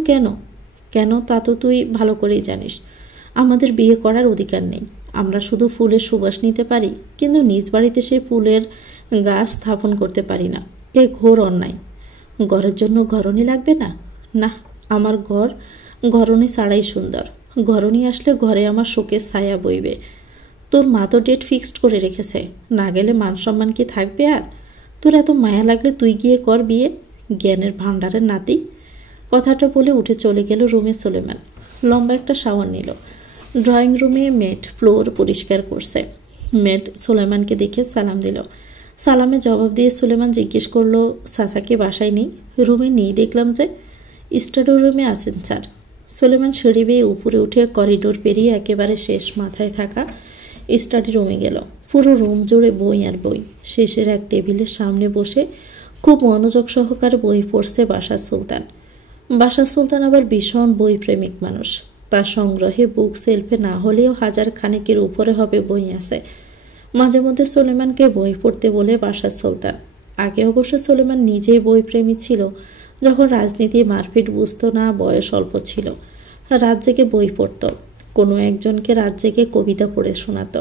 কেন তা তো তুই ভালো করেই জানিস। আমাদের বিয়ে করার অধিকার নেই। আমরা শুধু ফুলের সুবাস নিতে পারি, কিন্তু নিজ বাড়িতে সেই ফুলের গাছ স্থাপন করতে পারি না। এ ঘোর অন্যায়। ঘরের জন্য ঘরণী লাগবে না? না, আমার ঘর ঘরণী ছাড়াই সুন্দর। ঘরণী আসলে ঘরে আমার শোকের ছায়া বইবে। তোর মা তো ডেট ফিক্সড করে রেখেছে, না গেলে মান সম্মান কি থাকবে আর? তোর এত মায়া লাগলে তুই গিয়ে কর বিয়ে, জ্ঞানের ভাণ্ডারের নাতি। কথাটা বলে উঠে চলে গেল রুমে সুলেমান। লম্বা একটা শাওয়ার নিল। ড্রয়িং রুমে মেড ফ্লোর পরিষ্কার করছে। মেড সুলেমানকে দেখে সালাম দিল। সালামে জবাব দিয়ে সুলেমান জিজ্ঞেস করলো, চাচা কি বাসায় নেই? রুমে নেই দেখলাম যে। স্টাডি রুমে আছেন স্যার। সুলেমান সিঁড়ি বেয়ে উপরে উঠে করিডোর পেরিয়ে একেবারে শেষ মাথায় থাকা স্টাডি রুমে গেল। পুরো রুম জুড়ে বই আর বই। শেষের এক টেবিলের সামনে বসে খুব মনোযোগ সহকারে বই পড়ছে বাশার সুলতান। বাশার সুলতান আবার ভীষণ বই প্রেমিক মানুষ। তার সংগ্রহে বুক সেলফে না হলেও হাজার খানেকের উপরে হবে বই আছে। মাঝে মধ্যে সুলেমানকে বই পড়তে বলে বাশার সুলতান। আগে অবশ্য সুলেমান নিজেই বই প্রেমী ছিল, যখন রাজনীতি মারপিট বুঝত না, বয়স অল্প ছিল। রাত জেগে বই পড়ত, কোনো একজনকে রাত জেগে কবিতা পড়ে শোনাত।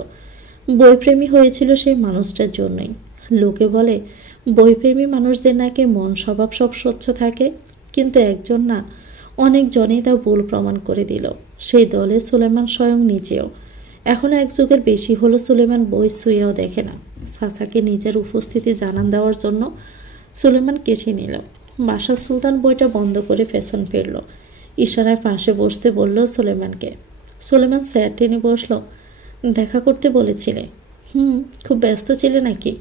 বইপ্রেমী হয়েছিল সেই মানুষটার জন্যই। লোকে বলে বইপ্রেমী মানুষদের নাকি মন স্বভাব সব স্বচ্ছ থাকে, কিন্তু একজন না, অনেকজনেই তা ভুল প্রমাণ করে দিল। সেই দলে সুলেমান স্বয়ং নিজেও। এখনো এক যুগের বেশি হলো সুলেমান বই ছুঁয়েও দেখে না। চাচাকে নিজের উপস্থিতি জানান দেওয়ার জন্য সুলেমান কেটে নিল। বাশার সুলতান বইটা বন্ধ করে পেছন ফিরল। ইশারায় পাশে বসতে বলল সুলেমানকে। সুলেমান স্যার টেনে বসল। দেখা করতে বলেছিলে? খুব ব্যস্ত ছিলে নাকি?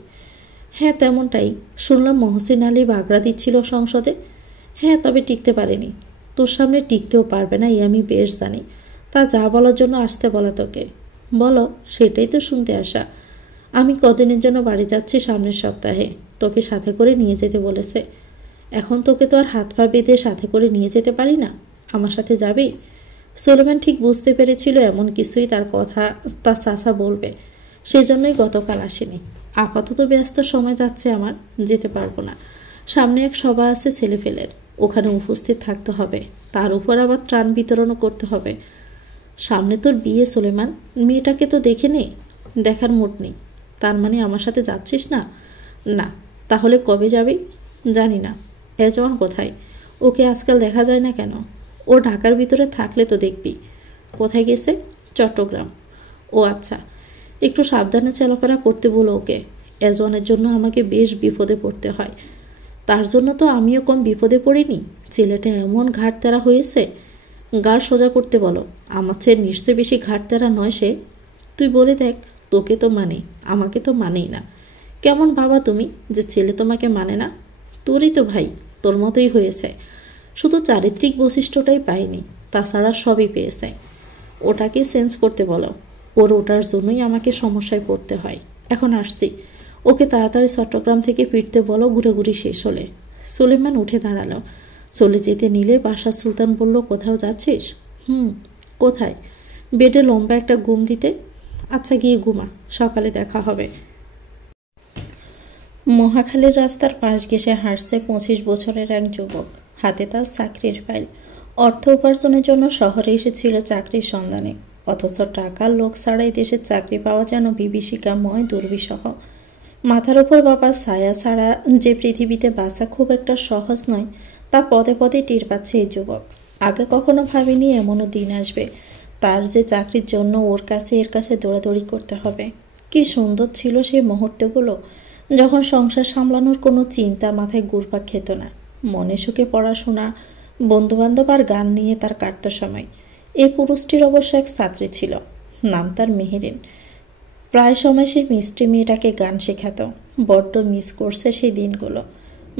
হ্যাঁ তেমনটাই। শুনলাম মহসিন আলী বাগড়া দিচ্ছিল সংসদে। হ্যাঁ, তবে টিকতে পারেনি। তোর সামনে টিকতেও পারবে না, আমি বেশ জানি। তা যা বলার জন্য আসতে বলা তোকে। বলো, সেটাই তো শুনতে আসা। আমি কদিনের জন্য বাড়ি যাচ্ছি সামনের সপ্তাহে। তোকে সাথে করে নিয়ে যেতে বলেছে। এখন তোকে তো আর হাত পা বেঁধে সাথে করে নিয়ে যেতে পারি না। আমার সাথে যাবি? সুলেমান ঠিক বুঝতে পেরেছিল এমন কিছুই তার চাচা বলবে। সেজন্যই গতকাল আসেনি। আপাতত ব্যস্ত সময় যাচ্ছে আমার, যেতে পারবো না। সামনে এক সভা আছে ছেলেফেলের, ওখানে উপস্থিত থাকতে হবে। তার উপর আবার ত্রাণ বিতরণও করতে হবে। সামনে তোর বিয়ে সুলেমান, মেয়েটাকে তো দেখে নে। দেখার মুড নেই। তার মানে আমার সাথে যাচ্ছিস না? না। তাহলে কবে যাবি? জানি না। এজওয়ান কোথায়? ওকে আজকাল দেখা যায় না কেন? ও ঢাকার ভিতরে থাকলে তো দেখবি। কোথায় গেছে? চট্টগ্রাম। ও আচ্ছা, একটু সাবধানে চলাফেরা করতে বলো ওকে। এজওয়ানের জন্য আমাকে বেশ বিপদে পড়তে হয়। তার জন্য তো আমিও কম বিপদে পড়িনি। ছেলেটা এমন ঘাটতেরা হয়েছে। গাড় সোজা করতে বলো। আমার চেয়ে নিশ্চয় বেশি ঘাটতেরা নয় সে। তুই বলে দেখ, তোকে তো মানে, আমাকে তো মানেই না। কেমন বাবা তুমি যে ছেলে তোমাকে মানে না? তোরই তো ভাই, তোর মতোই হয়েছে। শুধু চারিত্রিক বৈশিষ্ট্যটাই পায়নি, তাছাড়া সবই পেয়েছে। ওটাকে চেঞ্জ করতে বলো। ওটার জন্যই আমাকে সমস্যায় পড়তে হয়। এখন আসছি। ওকে তাড়াতাড়ি চট্টগ্রাম থেকে ফিরতে বলো, ঘুরেঘুরি শেষ হলে। সুলেমান উঠে দাঁড়ালো। চলে যেতে নিলে বাশার সুলতান বলল, কোথাও যাচ্ছিস? কোথায়? বেডে লম্বা একটা ঘুম দিতে। আচ্ছা, গিয়ে ঘুমা, সকালে দেখা হবে। মহাখালীর রাস্তার পাশ ঘেঁষে হাঁটছে 25 বছরের এক যুবক। হাতে তার চাকরির ফাইল। অর্থ উপার্জনের জন্য শহরে এসেছিল চাকরির সন্ধানে। অথচ টাকার লোক ছাড়াই দেশের চাকরি পাওয়া যেন বিভীষিকাময় দুর্বিষহ। মাথার উপর বাবার ছায়া ছাড়া যে পৃথিবীতে বাঁচা খুব একটা সহজ নয়, তা পদে পদে টের পাচ্ছে এই যুবক। আগে কখনো ভাবিনি এমনও দিন আসবে তার যে চাকরির জন্য ওর কাছে এর কাছে দৌড়াদৌড়ি করতে হবে। কি সুন্দর ছিল সেই মুহূর্তগুলো, যখন সংসার সামলানোর কোনো চিন্তা মাথায় ঘুরপাক খেত না। মনে সুখে পড়াশোনা, বন্ধুবান্ধব আর গান নিয়ে তার কাটত সময়। এই পুরুষটির অবশ্য এক ছাত্রী ছিল, নাম তার মেহেরিন। প্রায় সময় সেই মিষ্টি মেয়েটাকে গান শেখাত। বড্ড মিস করছে সেই দিনগুলো।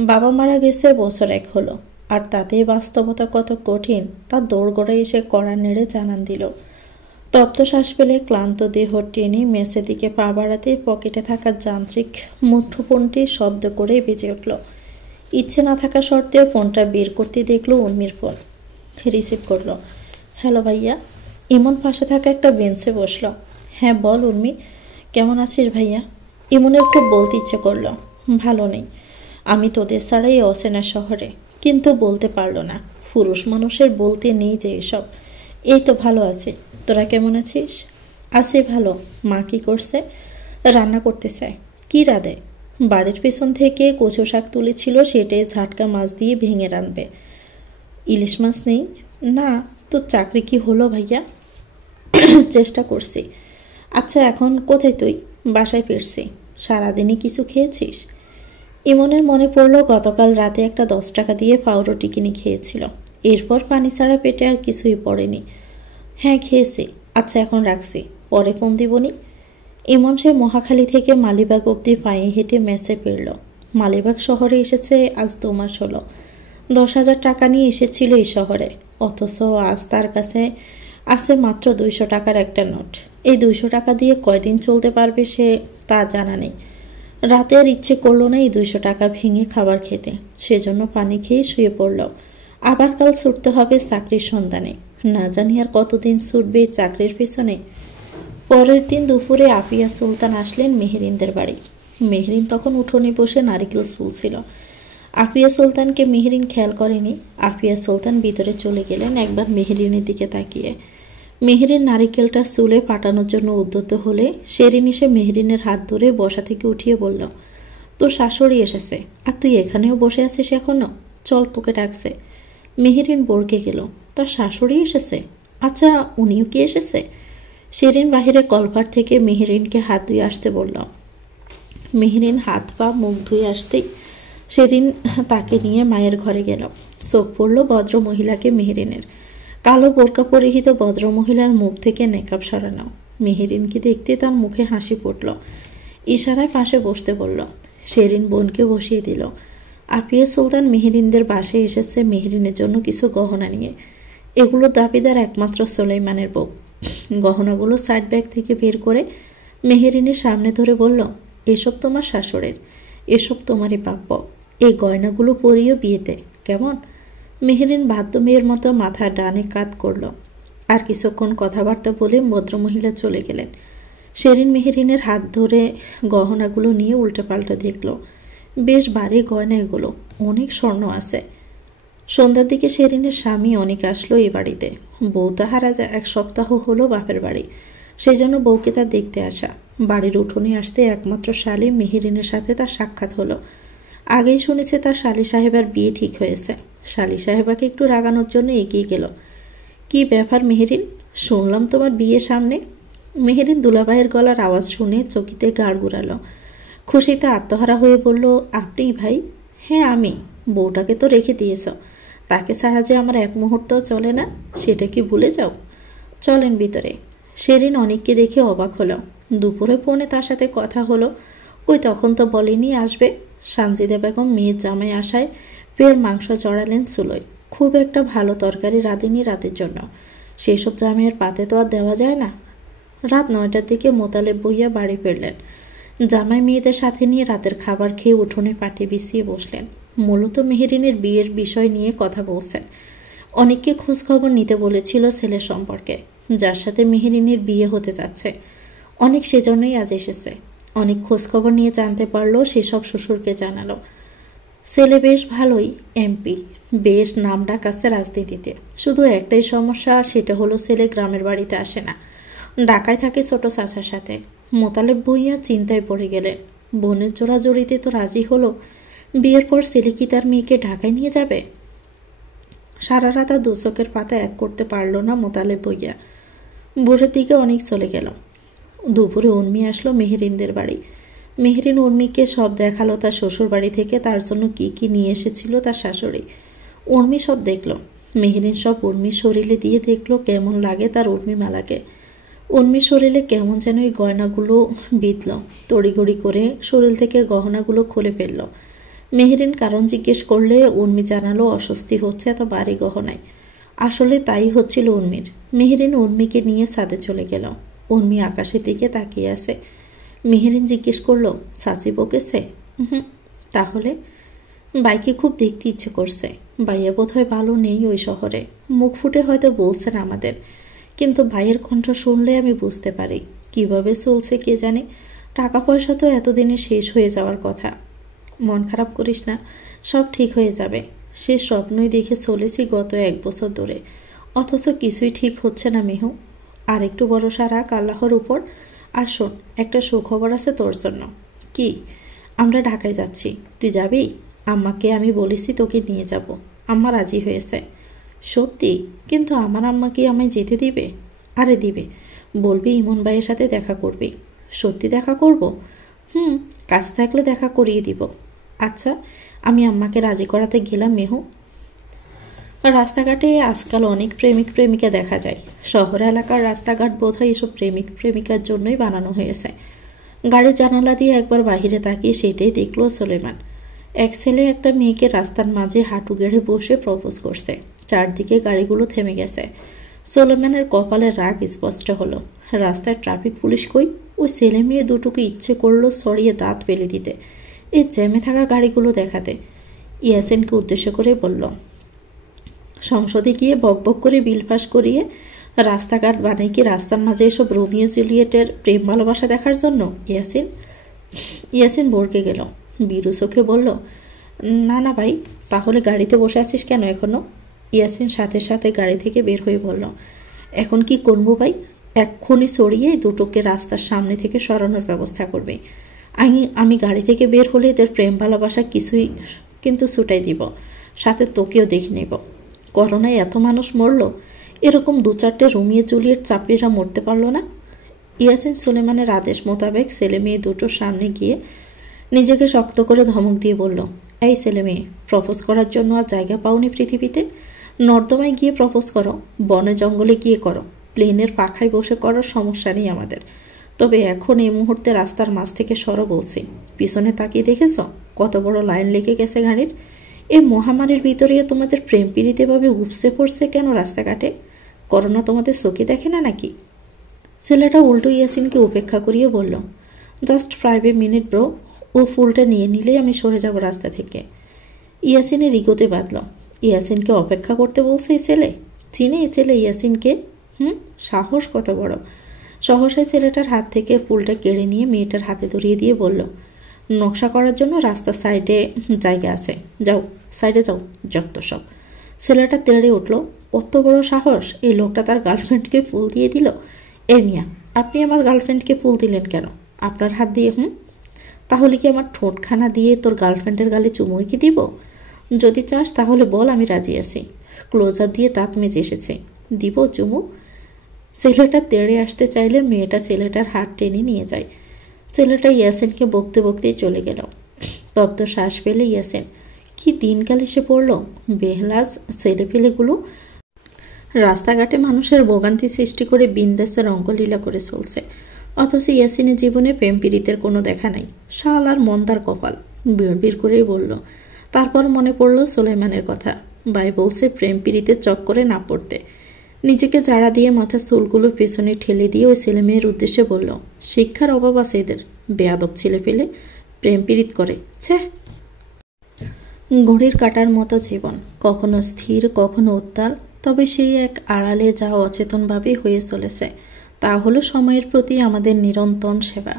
বাবা মারা গেছে বছর 1 হলো, আর তাতেই বাস্তবতা কত কঠিন তা দৌড়গড়ে এসে কড়া নেড়ে জানান দিল। তপ্ত শ্বাস পেলে ক্লান্ত দেহ টেনে মেসের দিকে পা বাড়াতেই পকেটে থাকা যান্ত্রিক মুঠোফোনটি শব্দ করে বেজে উঠল। ইচ্ছে না থাকা সত্ত্বেও ফোনটা বের করতে দেখলো উর্মির ফোন। রিসিভ করলো। হ্যালো ভাইয়া। ইমন পাশে থাকা একটা বেঞ্চে বসলো। হ্যাঁ বল উর্মি, কেমন আছিস ভাইয়া? ইমনের খুব বলতে ইচ্ছে করলো। ভালো নেই, আমি তোদের ছাড়াই অচেনা শহরে। কিন্তু বলতে পারলো না। পুরুষ মানুষের বলতে নেই যে এসব। এই তো ভালো আছে। তোরা কেমন আছিস? আছি ভালো। মা কি করছে? রান্না করতে চায়। কি রাঁধে? বাড়ির পেছন থেকে কচু শাক তুলেছিল, সেটাই ঝাটকা মাছ দিয়ে ভেঙে রানবে। ইলিশ মাছ নেই? না। তোর চাকরি কি হলো ভাইয়া? চেষ্টা করছি। আচ্ছা, এখন কোথায় তুই? বাসায় ফিরছি। সারাদিনই কিছু খেয়েছিস? ইমনের মনে পড়ল গতকাল রাতে একটা 10 টাকা দিয়ে পাউরুটি কিনে খেয়েছিল। এরপর পানি ছাড়া পেটে আর কিছুই পড়েনি। হ্যাঁ খেয়েছি, আচ্ছা এখন রাখছি, পরে ফোন দিবনি। ইমন সে মহাখালী থেকে মালিবাগ অবধি পায়ে হেঁটে মেসে ফিরল। মালিবাগ শহরে এসেছে আজ 2 মাস হলো। 10,000 টাকা নিয়ে এসেছিল এই শহরে, অথচ আজ তার কাছে আছে মাত্র 200 টাকার একটা নোট। এই 200 টাকা দিয়ে কয়দিন চলতে পারবে সে তা জানা নেই। রাতে আর ইচ্ছে করলো না এই 200 টাকা ভেঙে খাবার খেতে, সেজন্য পানি খেয়ে শুয়ে পড়ল। আবার কাল ছুটতে হবে চাকরির সন্ধানে, না জানি আর কতদিন ছুটবে এই চাকরির পিছনে। পরের দিন দুপুরে আফিয়া সুলতান আসলেন মেহেরিনদের বাড়ি। মেহেরিন তখন উঠোনে বসে নারিকেল ছুলছিল। আফিয়া সুলতানকে মেহেরিন খেয়াল করেনি। আফিয়া সুলতান ভিতরে চলে গেলেন একবার মেহেরিনের দিকে তাকিয়ে। মেহেরিন নারিকেলটা চুলে পাঠানোর জন্য উদ্যত হলে শেরিন এসে মেহেরিনের হাত ধরে বসা থেকে উঠিয়ে বলল, তোর শাশুড়ি এসেছে, আর তুই এখানেও বসে আছিস এখনো? চল, তোকে ডাকছে। মেহেরিন বরকে গেল। তার শাশুড়ি এসেছে? আচ্ছা, উনিও কি এসেছে? শেরিন বাহিরে কলভার থেকে মেহেরিনকে হাত ধুয়ে আসতে বলল। মেহেরিন হাত পা মুখ ধুয়ে আসতেই শেরিন তাকে নিয়ে মায়ের ঘরে গেল। চোখ পড়ল ভদ্র মহিলাকে মেহেরিনের। কালো বোরকা পরিহিত ভদ্রমহিলার মুখ থেকে নেকাব সরানো। মেহেরিনকে দেখতে তার মুখে হাসি ফুটল। ইশারায় পাশে বসতে বলল। শেরিন বোনকে বসিয়ে দিল। আফিয়া সুলতান মেহেরিনদের বাসায় এসেছে মেহেরিনের জন্য কিছু গহনা নিয়ে। এগুলো দাবিদার একমাত্র সুলাইমানের বউ। গহনাগুলো সাইড ব্যাগ থেকে বের করে মেহেরিনের সামনে ধরে বলল, এসব তোমার শাশুড়ের, এসব তোমারই প্রাপ্য। এই গয়নাগুলো পরিও বিয়েতে, কেমন? মেহেরিন বাধ্য মেয়ের মতো মাথা ডানে কাত করল। আর কিছুক্ষণ কথাবার্তা বলে ভদ্রমহিলা চলে গেলেন। শেরিন মেহেরিনের হাত ধরে গহনাগুলো নিয়ে উল্টে পাল্টে দেখল। বেশ ভারী গয়না এগুলো, অনেক স্বর্ণ আছে। সন্ধ্যার দিকে শেরিনের স্বামী অনেক আসলো এই বাড়িতে। বউ তাহারা 1 সপ্তাহ হলো বাপের বাড়ি, সেই জন্য বউকে তার দেখতে আসা। বাড়ির উঠোনে আসতে একমাত্র শালী মেহেরিনের সাথে তার সাক্ষাৎ হলো। আগেই শুনেছে তার শালী সাহেবার বিয়ে ঠিক হয়েছে। শালী সাহেবাকে একটু রাগানোর জন্য এগিয়ে গেল। কি ব্যাপার মেহেরিন, শুনলাম তোমার বিয়ে সামনে? মেহেরিন দুলাভাইয়ের গলার আওয়াজ শুনে চকিতে গাড় গুড়ালো। খুশিতে আত্মহারা হয়ে বলল, আপনিই ভাই? হ্যাঁ আমি। বউটাকে তো রেখে দিয়েছ, তাকে ছাড়া যে আমার এক মুহূর্তও চলে না, সেটা কি ভুলে যাও? চলেন ভিতরে। শেরিন অনেককে দেখে অবাক হলো। দুপুরে ফোনে তার সাথে কথা হলো। কই তখন তো বলেনি আসবে। সানজিদা বেগম মেয়ের জামাই আসায় ফের মাংস চড়ালেন চুলোয়। খুব একটা ভালো তরকারি রাঁধেনি রাতের জন্য। সেসব জামাইয়ের পাতে তো আর দেওয়া যায় না। রাত 9টার দিকে মোতালেব বইয়া বাড়ি ফিরলেন। জামাই মেয়েদের সাথে নিয়ে রাতের খাবার খেয়ে উঠোনে পাটে বিছিয়ে বসলেন। মূলত মেহেরিনের বিয়ের বিষয় নিয়ে কথা বলছেন। অনেককে খোঁজখবর নিতে বলেছিল ছেলের সম্পর্কে, যার সাথে মেহেরিনের বিয়ে হতে যাচ্ছে। অনেক সেজন্যই আজ এসেছে। অনেক খোঁজখবর নিয়ে জানতে পারলো, সেসব শ্বশুরকে জানালো। ছেলে বেশ ভালোই, এমপি, বেশ নাম ডাক আছে রাজনীতিতে। শুধু একটাই সমস্যা, সেটা হলো ছেলে গ্রামের বাড়িতে আসে না, ঢাকায় থাকে ছোট চাচার সাথে। মোতালেব ভূঁইয়া চিন্তায় পড়ে গেলেন। বোনের জোড়াজড়িতে তো রাজি হলো, বিয়ের পর ছেলে কি তার মেয়েকে ঢাকায় নিয়ে যাবে? সারা রাত আর দোষকের পাতা এক করতে পারল না মোতালেব ভূঁইয়া। ভোরের দিকে অনেক চলে গেল। দুপুরে উর্মি আসলো মেহেরিনদের বাড়ি। মেহেরিন উর্মিকে সব দেখালো তার শ্বশুর বাড়ি থেকে তার জন্য কি কি নিয়ে এসেছিল তার শাশুড়ি। উর্মি সব দেখলো। মেহেরিন সব উর্মির শরীরে দিয়ে দেখলো কেমন লাগে তার উর্মিমালাকে। উর্মির শরীরে কেমন যেন এই গয়নাগুলো বিঁধল। তড়িঘড়ি করে শরীর থেকে গহনাগুলো খুলে ফেলল। মেহেরিন কারণ জিজ্ঞেস করলে উর্মি জানালো অস্বস্তি হচ্ছে এত ভারী গহনায়। আসলে তাই হচ্ছিল উর্মির। মেহেরিন উর্মিকে নিয়ে ছাদে চলে গেল। উর্মি আকাশের দিকে তাকিয়ে আছে। মেহেরিন জিজ্ঞেস করলো, চাচি বকেছে? তাহলে? বাইকে খুব দেখতে ইচ্ছে করছে। ভাইয়া বোধহয় ভালো নেই ওই শহরে। মুখ ফুটে হয়তো বলছেন আমাদের, কিন্তু ভাইয়ের কণ্ঠ শুনলে আমি বুঝতে পারি কিভাবে চলছে কে জানে। টাকা পয়সা তো এতদিনে শেষ হয়ে যাওয়ার কথা। মন খারাপ করিস না, সব ঠিক হয়ে যাবে। সে স্বপ্নই দেখে চলেছি গত 1 বছর ধরে, অথচ কিছুই ঠিক হচ্ছে না মেহু। আর একটু ভরসা রাখ আল্লাহর উপর। আর শোন, একটা সুখবর আছে তোর জন্য। কি? আমরা ঢাকায় যাচ্ছি, তুই যাবি? আম্মাকে আমি বলেছি তোকে নিয়ে যাব। আম্মা রাজি হয়েছে। সত্যি? কিন্তু আমার আম্মা কি আমায় যেতে দিবে? আরে দিবে, বলবি ইমন ভাইয়ের সাথে দেখা করবি। সত্যি দেখা করব? কাজ থাকলে দেখা করিয়ে দিব। আচ্ছা, আমি আম্মাকে রাজি করাতে গেলাম মেহু। রাস্তাঘাটে আজকাল অনেক প্রেমিক প্রেমিকা দেখা যায়। শহর এলাকার রাস্তাঘাট বোধহয় এসব প্রেমিক প্রেমিকার জন্যই বানানো হয়েছে। গাড়ির জানালা দিয়ে একবার বাহিরে তাকিয়ে সেটাই দেখলো সুলেমান। এক ছেলে একটা মেয়েকে রাস্তার মাঝে হাঁটু গেড়ে বসে প্রপোজ করছে। চারদিকে গাড়িগুলো থেমে গেছে। সুলেমানের কপালের রাগ স্পষ্ট হলো। রাস্তায় ট্রাফিক পুলিশ কই? ওই ছেলে মেয়ে দুটোকে ইচ্ছে করলো সরিয়ে দাঁত ফেলে দিতে, এই জ্যামে থাকা গাড়িগুলো দেখাতে। ইয়াসিনকে উদ্দেশ্য করে বলল, সংসদে গিয়ে বকবক করে বিল পাস করিয়ে রাস্তাঘাট বানাই কি রাস্তার মাঝে এসব রোমিও জুলিয়েটের প্রেম ভালোবাসা দেখার জন্য? ইয়াসিন ভড়কে গেল। বীরু চোখে বলল, না না ভাই, তাহলে গাড়িতে বসে আছিস কেন এখনো? ইয়াসিন সাথে সাথে গাড়ি থেকে বের হয়ে বলল, এখন কি করবো ভাই? এক্ষুনি সরিয়ে দুটোকে রাস্তার সামনে থেকে সরানোর ব্যবস্থা করবে। আমি গাড়ি থেকে বের হলে এদের প্রেম ভালোবাসা কিছুই কিন্তু ছুটাই দিব, সাথে তোকেও দেখে নেব। করোনায় এত মানুষ মরল, এরকম দু চারটে রোমিও জুলিয়েট চাপড়িরা মরতে পারল না? ইয়াসিন সুলেমানের আদেশ মোতাবেক ছেলে মেয়ে দুটোর সামনে গিয়ে নিজেকে শক্ত করে ধমক দিয়ে বলল, এই ছেলে মেয়ে, প্রপোজ করার জন্য আর জায়গা পাওনি পৃথিবীতে? নর্দমায় গিয়ে প্রপোজ করো, বনে জঙ্গলে গিয়ে করো, প্লেনের পাখায় বসে করার সমস্যা নেই আমাদের। তবে এখন এই মুহূর্তে রাস্তার মাঝ থেকে সরো বলছি। পিছনে তাকিয়ে দেখেছ কত বড় লাইন লেগে গেছে গাড়ির? এই মহামারীর ভিতরে তোমাদের প্রেম পীড়িতে ভাবে উপসে পড়ছে কেন রাস্তাঘাটে? করোনা তোমাদের চোখে দেখে না নাকি? ছেলেটা উল্টো ইয়াসিনকে উপেক্ষা করিয়ে বলল, জাস্ট 5 মিনিট ব্রো, ও ফুলটা নিয়ে নিলেই আমি সরে যাব রাস্তা থেকে। ইয়াসিনের ইগোতে বাঁধল। ইয়াসিনকে অপেক্ষা করতে বলছে এই ছেলে? চিনে এই ছেলে ইয়াসিনকে? সাহস কত বড়! সহসায় ছেলেটার হাত থেকে ফুলটা কেড়ে নিয়ে মেয়েটার হাতে ধরিয়ে দিয়ে বলল, নকশা করার জন্য রাস্তার সাইডে জায়গা আছে, যাও সাইডে যাও, যত সব। ছেলেটা তেড়ে উঠল, কত বড় সাহস! এই লোকটা তার গার্লফ্রেন্ডকে ফুল দিয়ে দিল। এ মিয়া, আপনি আমার গার্লফ্রেন্ডকে ফুল দিলেন কেন? আপনার হাত দিয়ে? তাহলে কি আমার ঠোঁটখানা দিয়ে তোর গার্লফ্রেন্ডের গালে চুমুই কি দিব? যদি চাস তাহলে বল, আমি রাজি আছি। ক্লোজ আপ দিয়ে দাঁত মেজে এসেছে, দিব চুমু? ছেলেটা তেড়ে আসতে চাইলে মেয়েটা ছেলেটার হাত টেনে নিয়ে যায়। ছেলেটা ইয়াসিনকে বকতে বকতেই চলে গেল। তপ্ত শ্বাস ফেলে ইয়াসিন, কি দিনকাল এসে পড়ল! বেহলাজ ছেলেপেলেগুলো রাস্তাঘাটে মানুষের ভোগান্তি সৃষ্টি করে বিন্দাসে রঙ্গলীলা করে চলছে, অথচ ইয়াসিনের জীবনে প্রেম পীড়িতের কোনো দেখা নাই। শাল আর মন্দার কপাল, বিড়বিড় করেই বলল। তারপর মনে পড়ল সুলেমানের কথা। ভাই বলছে প্রেম পীড়িতের চক্করে না পড়তে। নিজেকে জাড়া দিয়ে মাথার চুলগুলো পেছনে ঠেলে দিয়ে ওই ছেলে মেয়ের উদ্দেশ্যে বলল, শিক্ষার অভাব আছে এদের, বেয়াদব ছেলে পেলে প্রেম পীড়িত করে। ছ্যা! ঘড়ির কাটার মতো জীবন, কখনো স্থির কখনো উত্তাল, তবে সেই এক আড়ালে যা অচেতনভাবে হয়ে চলেছে তা হলো সময়ের প্রতি আমাদের নিরন্তর সেবা।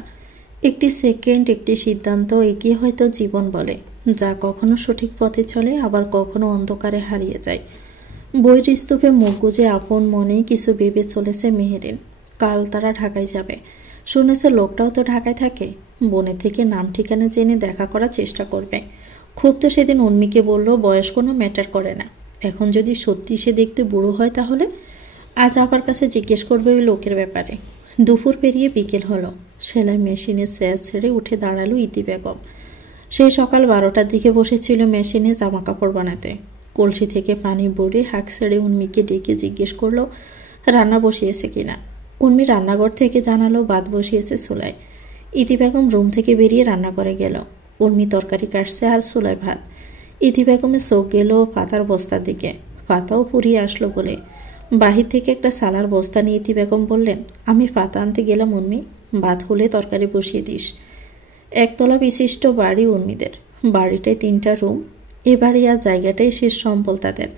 একটি সেকেন্ড, একটি সিদ্ধান্ত এগিয়ে হয়তো জীবন বলে, যা কখনো সঠিক পথে চলে, আবার কখনো অন্ধকারে হারিয়ে যায়। বইয়ের স্তূপে মুখ গুজে আপন মনেই কিছু ভেবে চলেছে মেহেরিন। কাল তারা ঢাকায় যাবে। শুনেছে লোকটাও তো ঢাকায় থাকে। বনে থেকে নাম ঠিকানা জেনে দেখা করার চেষ্টা করবে। খুব তো সেদিন উন্মিকে বলল বয়স কোনো ম্যাটার করে না। এখন যদি সত্যি সে দেখতে বুড়ো হয় তাহলে? আজ আবার কাছে জিজ্ঞেস করবে ওই লোকের ব্যাপারে। দুপুর পেরিয়ে বিকেল হলো। সেলাই মেশিনের স্যার ছেড়ে উঠে দাঁড়ালো ইতি বেগম। সেই সকাল 12টার দিকে বসেছিল মেশিনে জামা কাপড় বানাতে। কলসি থেকে পানি ভরে হাঁক ছেড়ে উন্মিকে ডেকে জিজ্ঞেস করলো রান্না বসিয়েছে কিনা। উন্মি রান্নাঘর থেকে জানালো ভাত বসিয়েছে চুলায়। ইতি বেগম রুম থেকে বেরিয়ে রান্না করে গেল। উন্মি তরকারি কাটছে আর চুলায় ভাত। ইতি বেগমের চোখ গেল পাতার বস্তার দিকে। পাতাও ফুরিয়ে আসলো বলে বাহির থেকে একটা সালার বস্তা নিয়ে ইতি বেগম বললেন, আমি পাতা আনতে গেলাম উন্মি, ভাত হলে তরকারি বসিয়ে দিস। একতলা বিশিষ্ট বাড়ি উন্মিদের। বাড়িটায় 3টা রুম। এ বাড়ি আর জায়গাটাই শেষ সম্বল তাদের।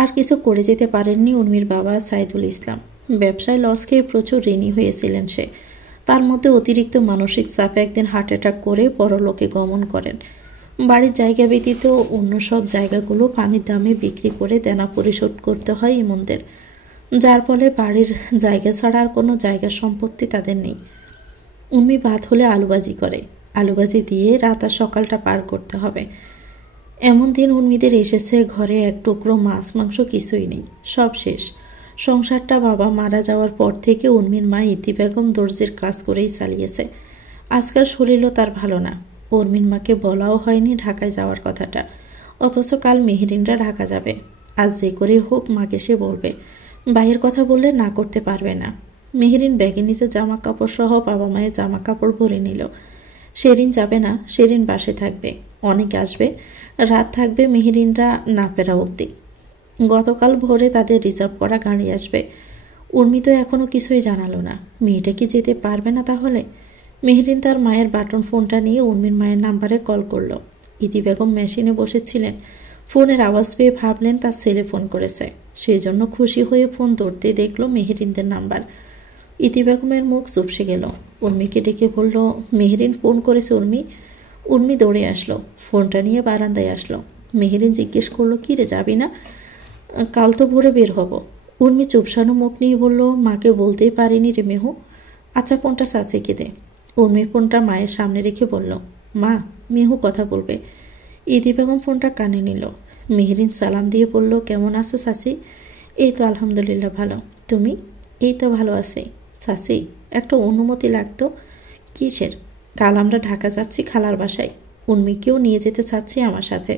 আর কিছু করে যেতে পারেননি উর্মির বাবা সাইদুল ইসলাম। ব্যবসায় লস খেয়ে প্রচুর ঋণী হয়েছিলেন সে। তার মধ্যে অতিরিক্ত মানসিক চাপে একদিন হার্ট অ্যাটাক করে পরলোকে গমন করেন। বাড়ির জায়গা ব্যতীত অন্য সব জায়গাগুলো পানির দামে বিক্রি করে দেনা পরিশোধ করতে হয় ইমনদের, যার ফলে বাড়ির জায়গা ছাড়া আর কোনো জায়গা সম্পত্তি তাদের নেই। উর্মি ভাত হলে আলুবাজি করে। আলুবাজি দিয়ে রাত আর সকালটা পার করতে হবে। এমন দিন উর্মিদের এসেছে, ঘরে এক টুকরো মাছ মাংস কিছুই নেই, সব শেষ। সংসারটা বাবা মারা যাওয়ার পর থেকে উর্মির মা ইতি বেগম দর্জির কাজ করেই চালিয়েছে। আজকাল শরীরও তার ভালো না। উর্মির মাকে বলাও হয়নি ঢাকায় যাওয়ার কথাটা, অথচ কাল মেহেরিনরা ঢাকা যাবে। আজ যে করে হোক মাকে সে বলবে, ভাইয়ের কথা বললে না করতে পারবে না। মেহেরিন ব্যাগে নিচে জামা কাপড় সহ বাবা মায়ের জামা কাপড় ভরে নিল। সেরিন যাবে না, সেরিন বাসে থাকবে, অনেক আসবে, রাত থাকবে মেহেরিনরা না ফেরা অবধি। গতকাল ভোরে তাদের রিজার্ভ করা গাড়ি আসবে। উর্মি তো এখনও কিছুই জানালো না, মেয়েটা কি যেতে পারবে না তাহলে? মেহেরিন তার মায়ের বাটন ফোনটা নিয়ে উর্মির মায়ের নাম্বারে কল করল। ইতি বেগম মেশিনে বসেছিলেন। ফোনের আওয়াজ পেয়ে ভাবলেন তার ছেলে ফোন করেছে, সেই জন্য খুশি হয়ে ফোন ধরতে দেখল মেহেরিনদের নাম্বার। ইতি বেগমের মুখ চুপসে গেল। উর্মিকে ডেকে বলল, মেহেরিন ফোন করেছে উর্মি। উর্মি দৌড়ে আসলো, ফোনটা নিয়ে বারান্দায় আসলো। মেহেরিন জিজ্ঞেস করলো, কী রে যাবি না? কাল তো ভোরে বের হব। উর্মি চুপসানো মুখ নিয়ে বলল, মাকে বলতেই পারিনি রে মেহু। আচ্ছা ফোনটা চাচিকে দে। উর্মি ফোনটা মায়ের সামনে রেখে বলল, মা মেহু কথা বলবে। ইতি বেগম ফোনটা কানে নিল। মেহেরিন সালাম দিয়ে বলল, কেমন আছো চাচি? এই তো আলহামদুলিল্লাহ ভালো। তুমি? এই তো ভালো আছি। চাচি একটা অনুমতি লাগতো। কিসের? কাল আমরা ঢাকা যাচ্ছি খালার বাসায়, উর্মিকেও নিয়ে যেতে চাচ্ছি আমার সাথে।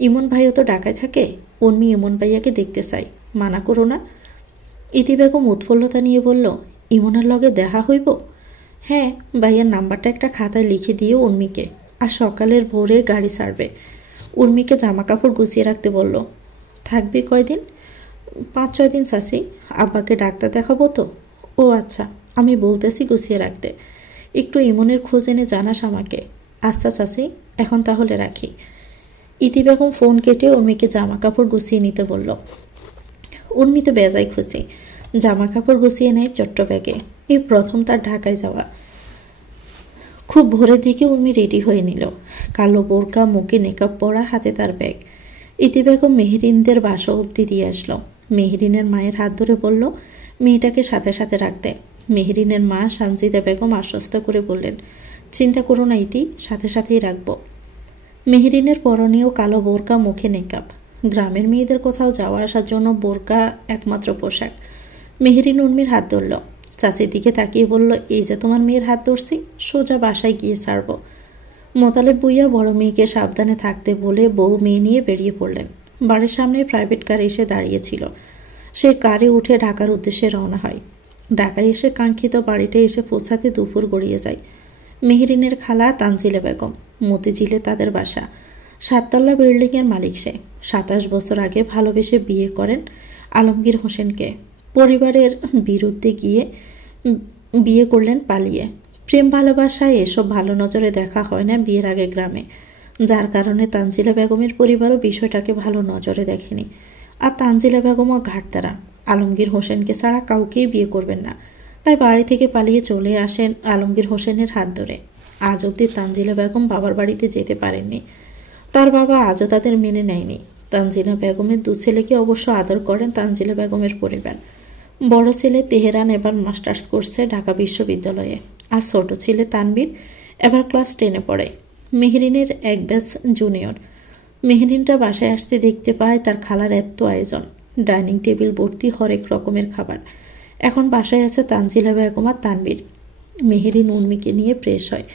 ইমন ভাইও তো ঢাকায় থাকে, উর্মি ইমন ভাইয়াকে দেখতে চাই, মানা করো না। ইতি বেগম উৎফুল্লতা নিয়ে বলল, ইমনের লগে দেখা হইব? হ্যাঁ, ভাইয়ার নাম্বারটা একটা খাতায় লিখে দিয়ে উর্মিকে, আর সকালের ভোরে গাড়ি ছাড়বে। উর্মিকে জামা কাপড় গুছিয়ে রাখতে বলল। থাকবে কয়দিন? 5-6 দিন চাচি, আব্বাকে ডাক্তার দেখাবো তো। ও আচ্ছা, আমি বলতেছি গুছিয়ে রাখতে। একটু ইমনের খোঁজ এনে জানাস আমাকে। আচ্ছা চাচি, এখন তাহলে রাখি। ইতি বেগম ফোন কেটে উর্মিকে জামা কাপড় গুছিয়ে নিতে বলল। উর্মি তো বেজায় খুশি, জামা কাপড় গুছিয়ে নেয় ছোট্ট ব্যাগে। এই প্রথম তার ঢাকায় যাওয়া। খুব ভোরের দিকে উর্মি রেডি হয়ে নিল। কালো বোরকা, মুখে মেকআপ পরা, হাতে তার ব্যাগ। ইতি বেগম মেহেরিনদের বাসা অবধি দিয়ে আসলো। মেহেরিনের মায়ের হাত ধরে বলল, মেয়েটাকে সাথে সাথে রাখতে। মেহেরিনের মা সানজিদা বেগম আশ্বস্ত করে বললেন, চিন্তা করো না ইতি, সাথে সাথেই রাখবো। মেহেরিনের পরনেও কালো বোরকা, মুখে মেকআপ। গ্রামের মেয়েদের কোথাও যাওয়া আসার জন্য বোরকা একমাত্র পোশাক। মেহেরিন উর্মির হাত ধরল। চাচির দিকে তাকিয়ে বলল, এই যে তোমার মেয়ের হাত ধরছি, সোজা বাসায় গিয়ে ছাড়ব। মোতালেব বুইয়া বড় মেয়েকে সাবধানে থাকতে বলে বউ মেয়ে নিয়ে বেরিয়ে পড়লেন। বাড়ির সামনে প্রাইভেট কার এসে দাঁড়িয়েছিল। সে কারে উঠে ঢাকার উদ্দেশ্যে রওনা হয়। ঢাকায় এসে কাঙ্ক্ষিত বাড়িতে এসে পৌঁছাতে দুপুর গড়িয়ে যায়। মেহেরিনের খালা তানজিলা বেগম, মতিঝিলে তাদের বাসা। 7 তলা বিল্ডিংয়ের মালিক সে। 27 বছর আগে ভালোবেসে বিয়ে করেন আলমগীর হোসেনকে। পরিবারের বিরুদ্ধে গিয়ে বিয়ে করলেন পালিয়ে। প্রেম ভালোবাসায় এসব ভালো নজরে দেখা হয় না বিয়ের আগে গ্রামে, যার কারণে তানজিলা বেগমের পরিবারও বিষয়টাকে ভালো নজরে দেখেনি। আর তানজিলা বেগমও ঘাটতারা, আলমগীর হোসেনকে ছাড়া কাউকেই বিয়ে করবেন না। তাই বাড়ি থেকে পালিয়ে চলে আসেন আলমগীর হোসেনের হাত ধরে। আজ অবধি তানজিলা বেগম বাবার বাড়িতে যেতে পারেননি। তার বাবা আজও তাদের মেনে নেয়নি। তানজিলা বেগমের 2 ছেলেকে অবশ্য আদর করেন তানজিলা বেগমের পরিবার। বড় ছেলে তেহরান এবার মাস্টার্স করছে ঢাকা বিশ্ববিদ্যালয়ে, আর ছোট ছেলে তানবীর এবার ক্লাস 10-এ পড়ে। মেহেরিনের এক ব্যাচ জুনিয়র। মেহেরিনটা বাসায় আসতে দেখতে পায় তার খালার এত আয়োজন, ডাইনিং টেবিল ভর্তি হরেক রকমের খাবার। এখন বাসায় আছে তানজিলা বেগম আর তানবীর। মেহেরিন উর্মিকে নিয়ে ফ্রেশ হয়।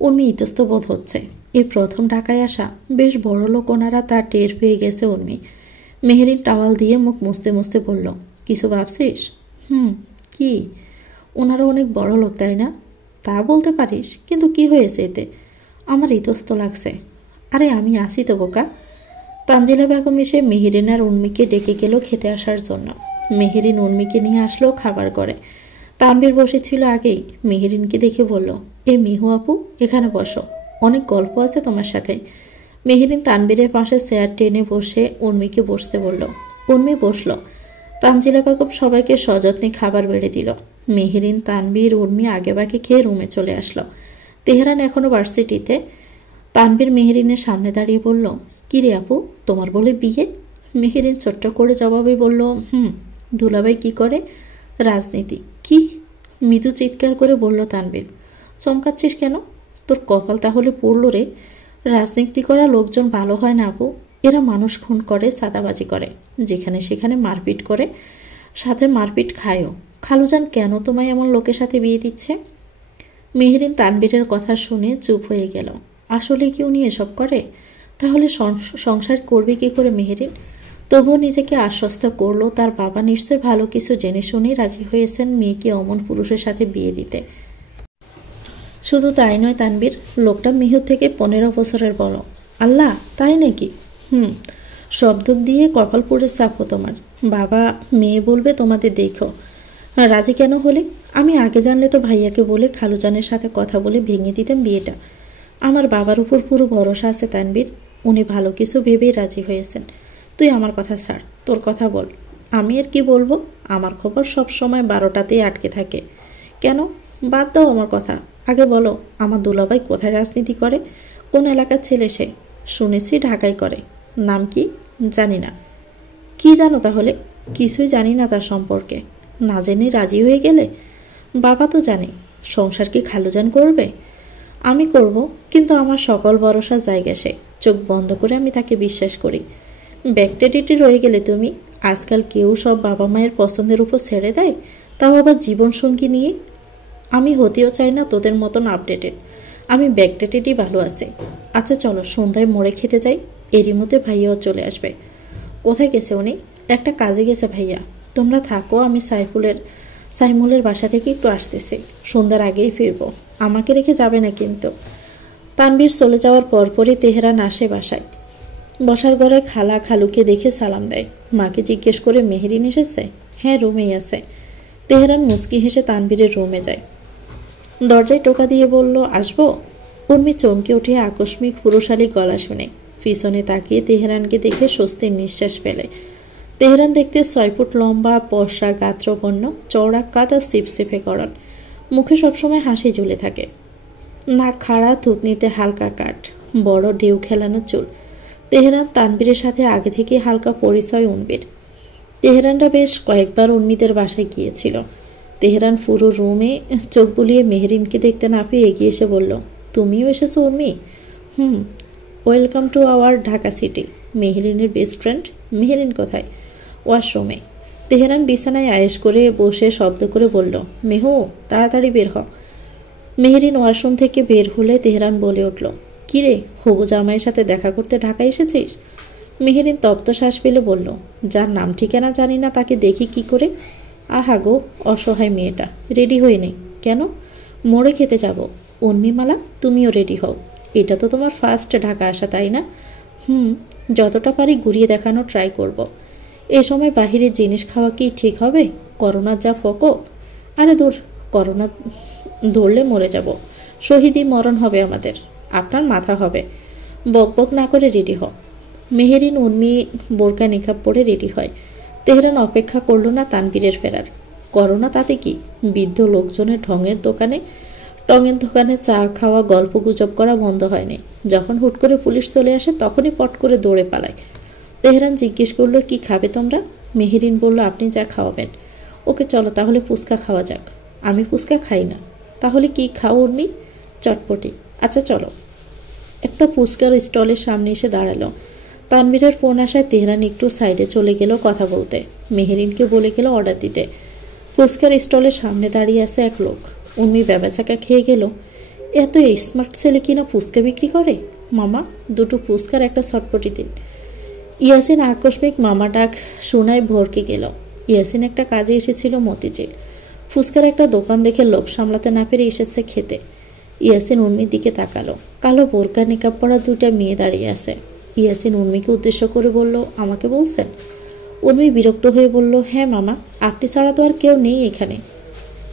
উর্মি ইতস্ত বোধ হচ্ছে, এই প্রথম ঢাকায় আসা। বেশ বড় লোক ওনারা, তার টের পেয়ে গেছে উর্মি। মেহেরিন টাওয়াল দিয়ে মুখ মুছতে মুছতে বলল, কিছু ভাবছিস? কি? ওনারা অনেক বড় লোক তাই না? তা বলতে পারিস, কিন্তু কি হয়েছে এতে? আমার ইতস্ত লাগছে। আরে আমি আসি তো বোকা। তানজিলা বেগম এসে মেহেরিন আর উর্মিকে ডেকে গেল খেতে আসার জন্য। মেহেরিন উর্মিকে নিয়ে আসলো খাবার করে। তানবীর বসেছিল আগেই। মেহেরিনকে দেখে বলল, এই মিহু আপু, এখানে বসো, অনেক গল্প আছে তোমার সাথে। মেহেরিন তানবীরের পাশে চেয়ার টেনে বসে উর্মিকে বসতে বলল। উর্মি বসল। তানজিলা বেগম সবাইকে সযত্নে খাবার বেড়ে দিল। মেহেরিন, তানবীর, উর্মি আগেভাগে খেয়ে রুমে চলে আসলো। তেহরান এখনো ভার্সিটিতে। তানবীর মেহেরিনের সামনে দাঁড়িয়ে বলল, কি রে আপু, তোমার বলে বিয়ে? মেহেরিন ছোট্ট করে জবাবে বলল, দুলাভাই কি করে? রাজনীতি। কি? মৃদু চিৎকার করে বলল তানবীর। চমকাচ্ছিস কেন? তোর কপাল তাহলে পড়ল রে। রাজনীতি করা লোকজন ভালো হয় না আপু। এরা মানুষ খুন করে, চাঁদাবাজি করে, যেখানে সেখানে মারপিট করে, সাথে মারপিট খায়ও। খালুজান কেন তোমায় এমন লোকের সাথে বিয়ে দিচ্ছে? মেহেরিন তানবীরের কথা শুনে চুপ হয়ে গেল। আসলে কি উনি এসব করে? তাহলে সংসার করবে কি করে মেহেরিন? তবুও নিজেকে আশ্বস্ত করলো তার বাবা নিশ্চয় ভালো কিছু জেনে শুনেই রাজি হয়েছেন মেয়েকে অমন পুরুষের সাথে বিয়ে দিতে। শুধু তাই নয় তানবীর, লোকটা মিহুর থেকে 15 বছরের বড়। আল্লাহ, তাই নাকি? শব্দ দিয়ে কপাল পুড়ে চাপো তোমার। বাবা মেয়ে বলবে তোমাদের দেখো। রাজি কেন হলে? আমি আগে জানলে তো ভাইয়াকে বলে খালুজানের সাথে কথা বলে ভেঙে দিতাম বিয়েটা। আমার বাবার উপর পুরো ভরসা আছে তানবীর, উনি ভালো কিছু ভেবেই রাজি হয়েছেন। তুই আমার কথা ছাড়, তোর কথা বল। আমি আর কি বলবো? আমার খবর সব সময় 12টাতেই আটকে থাকে। কেন? বাদ দাও আমার কথা, আগে বলো আমার দুলাভাই কোথায় রাজনীতি করে, কোন এলাকার ছেলে সে? শুনেছি ঢাকায় করে। নাম কি? জানি না। কি জানো তাহলে? কিছুই জানি না তার সম্পর্কে। না জেনে রাজি হয়ে গেলে? বাবা তো জানে। সংসার কি খালুজান করবে? আমি করব, কিন্তু আমার সকল ভরসা জায়গা সে। চোখ বন্ধ করে আমি তাকে বিশ্বাস করি। ব্যাকটেডিটি রয়ে গেলে তুমি। আজকাল কেউ সব বাবা মায়ের পছন্দের উপর ছেড়ে দেয়, তাও আবার জীবনসঙ্গী নিয়ে। আমি হতেও চাই না তোদের মতন আপডেটেড। আমি ব্যাকডেটেডই ভালো আছে। আচ্ছা চলো সন্ধ্যায় মোড়ে খেতে যাই। এরই মধ্যে ভাইয়াও চলে আসবে। কোথায় গেছে উনি? একটা কাজে গেছে ভাইয়া। তোমরা থাকো, আমি সাইমুলের বাসা থেকে একটু আসতেছি। সন্ধ্যার আগেই ফিরবো। আমাকে রেখে যাবে না কিন্তু। তানবীর চলে যাওয়ার পরপরই তেহরান আসে বাসায়। বসার ঘরে খালা খালুকে দেখে সালাম দেয়। মাকে জিজ্ঞেস করে মেহেরিন এসেছে? হ্যাঁ, রুমেই আছে। তেহরান মুচকি হেসে তানবীরের রুমে যায়। দরজায় টোকা দিয়ে বলল, আসবো? উর্মি চমকে উঠে আকস্মিক পুরুষালী গলা শুনে পিছনে তাকিয়ে তেহরানকে দেখে স্বস্তির নিঃশ্বাস ফেলে। তেহরান দেখতে 6 ফুট লম্বা, পশা গাত্রবর্ণ, চওড়া কাদা সিপসিপে গড়ন, মুখে সবসময় হাসি ঝুলে থাকে। নাক খাড়া, থুতনিতে হালকা কাট, বড় ঢেউ খেলানো চুল। তেহরান তানবীরের সাথে আগে থেকে হালকা পরিচয় উর্মির। তেহরানরা বেশ কয়েকবার উর্মিদের বাসায় গিয়েছিল। তেহরান পুরো রুমে চোখ বুলিয়ে মেহেরিনকে দেখতে না পেয়ে এগিয়ে এসে বলল, তুমিও এসেছো Urmi? Welcome to our Dhaka city. মেহেরিনের বেস্ট ফ্রেন্ড। মেহেরিন কোথায়? ওয়াশরুমে। তেহরান বিছানায় আয়েশ করে বসে শব্দ করে বলল, মেহু, তাড়াতাড়ি বের হ। মেহেরিন ওয়াশরুম থেকে বের হলে তেহরান বলে উঠল, কিরে, হবু জামাইয়ের সাথে দেখা করতে ঢাকায় এসেছিস? মেহেরিন তপ্ত শ্বাস ফেলে বলল, যার নাম ঠিকানা জানি না তাকে দেখি কি করে? আহা গো, অসহায় মেয়েটা। রেডি হয়ে নেই কেন? মোড়ে খেতে যাব। উর্মিমালা, তুমিও রেডি হও। এটা তো তোমার ফার্স্ট ঢাকা আসা, তাই না? যতটা পারি ঘুরিয়ে দেখানো ট্রাই করব। এ সময় বাহিরের জিনিস খাওয়া কি ঠিক হবে? করোনার যা প্রকোপ। আরে দূর, করোনা ধরলে মরে যাব। শহীদই মরণ হবে আমাদের। আপনার মাথা হবে। বকবক না করে রেডি হও। মেহেরিন উর্মি বোরকা নিকাব পরে রেডি হয়। তেহরান অপেক্ষা করল না তানবীরের ফেরার। করোনা তাতে কি? বৃদ্ধ লোকজনের টঙের দোকানে চা খাওয়া, গল্প গুজব করা বন্ধ হয়নি। যখন হুট করে পুলিশ চলে আসে তখনই পট করে দৌড়ে পালায়। তেহরান জিজ্ঞেস করলো, কি খাবে তোমরা? মেহেরিন বলল, আপনি যা খাওয়াবেন। ওকে চলো তাহলে ফুচকা খাওয়া যাক। আমি ফুচকা খাই না। তাহলে কি খাও উর্মি? চটপটি। আচ্ছা চলো। একটা ফুচকার স্টলের সামনে এসে দাঁড়ালো। তানবীরের ফোন আসায় তেহরান একটু সাইডে চলে গেল কথা বলতে। মেহেরিনকে বলে গেল অর্ডার দিতে। ফুচকার স্টলের সামনে দাঁড়িয়ে আছে এক লোক। উর্মি ব্যবসাকা খেয়ে গেল, এত স্মার্ট ছেলে কিনা ফুচকা বিক্রি করে। মামা, 2টো ফুচকার একটা চটপটি দিন। ইয়াসিন আকস্মিক মামা ডাক শোনায় ভরকে গেল। ইয়াসিন একটা কাজে এসেছিল মতিঝিল। ফুচকার একটা দোকান দেখে লোভ সামলাতে না পেরে এসেছে খেতে। ইয়াসিন উর্মির দিকে তাকালো। কালো বোরকা নিকাব পরা 2টা মেয়ে দাঁড়িয়ে আছে। ইয়াসিন উর্মিকে উদ্দেশ্য করে বলল, আমাকে বলছেন? উর্মি বিরক্ত হয়ে বলল, হ্যাঁ মামা, আপনি ছাড়া তো আর কেউ নেই এখানে।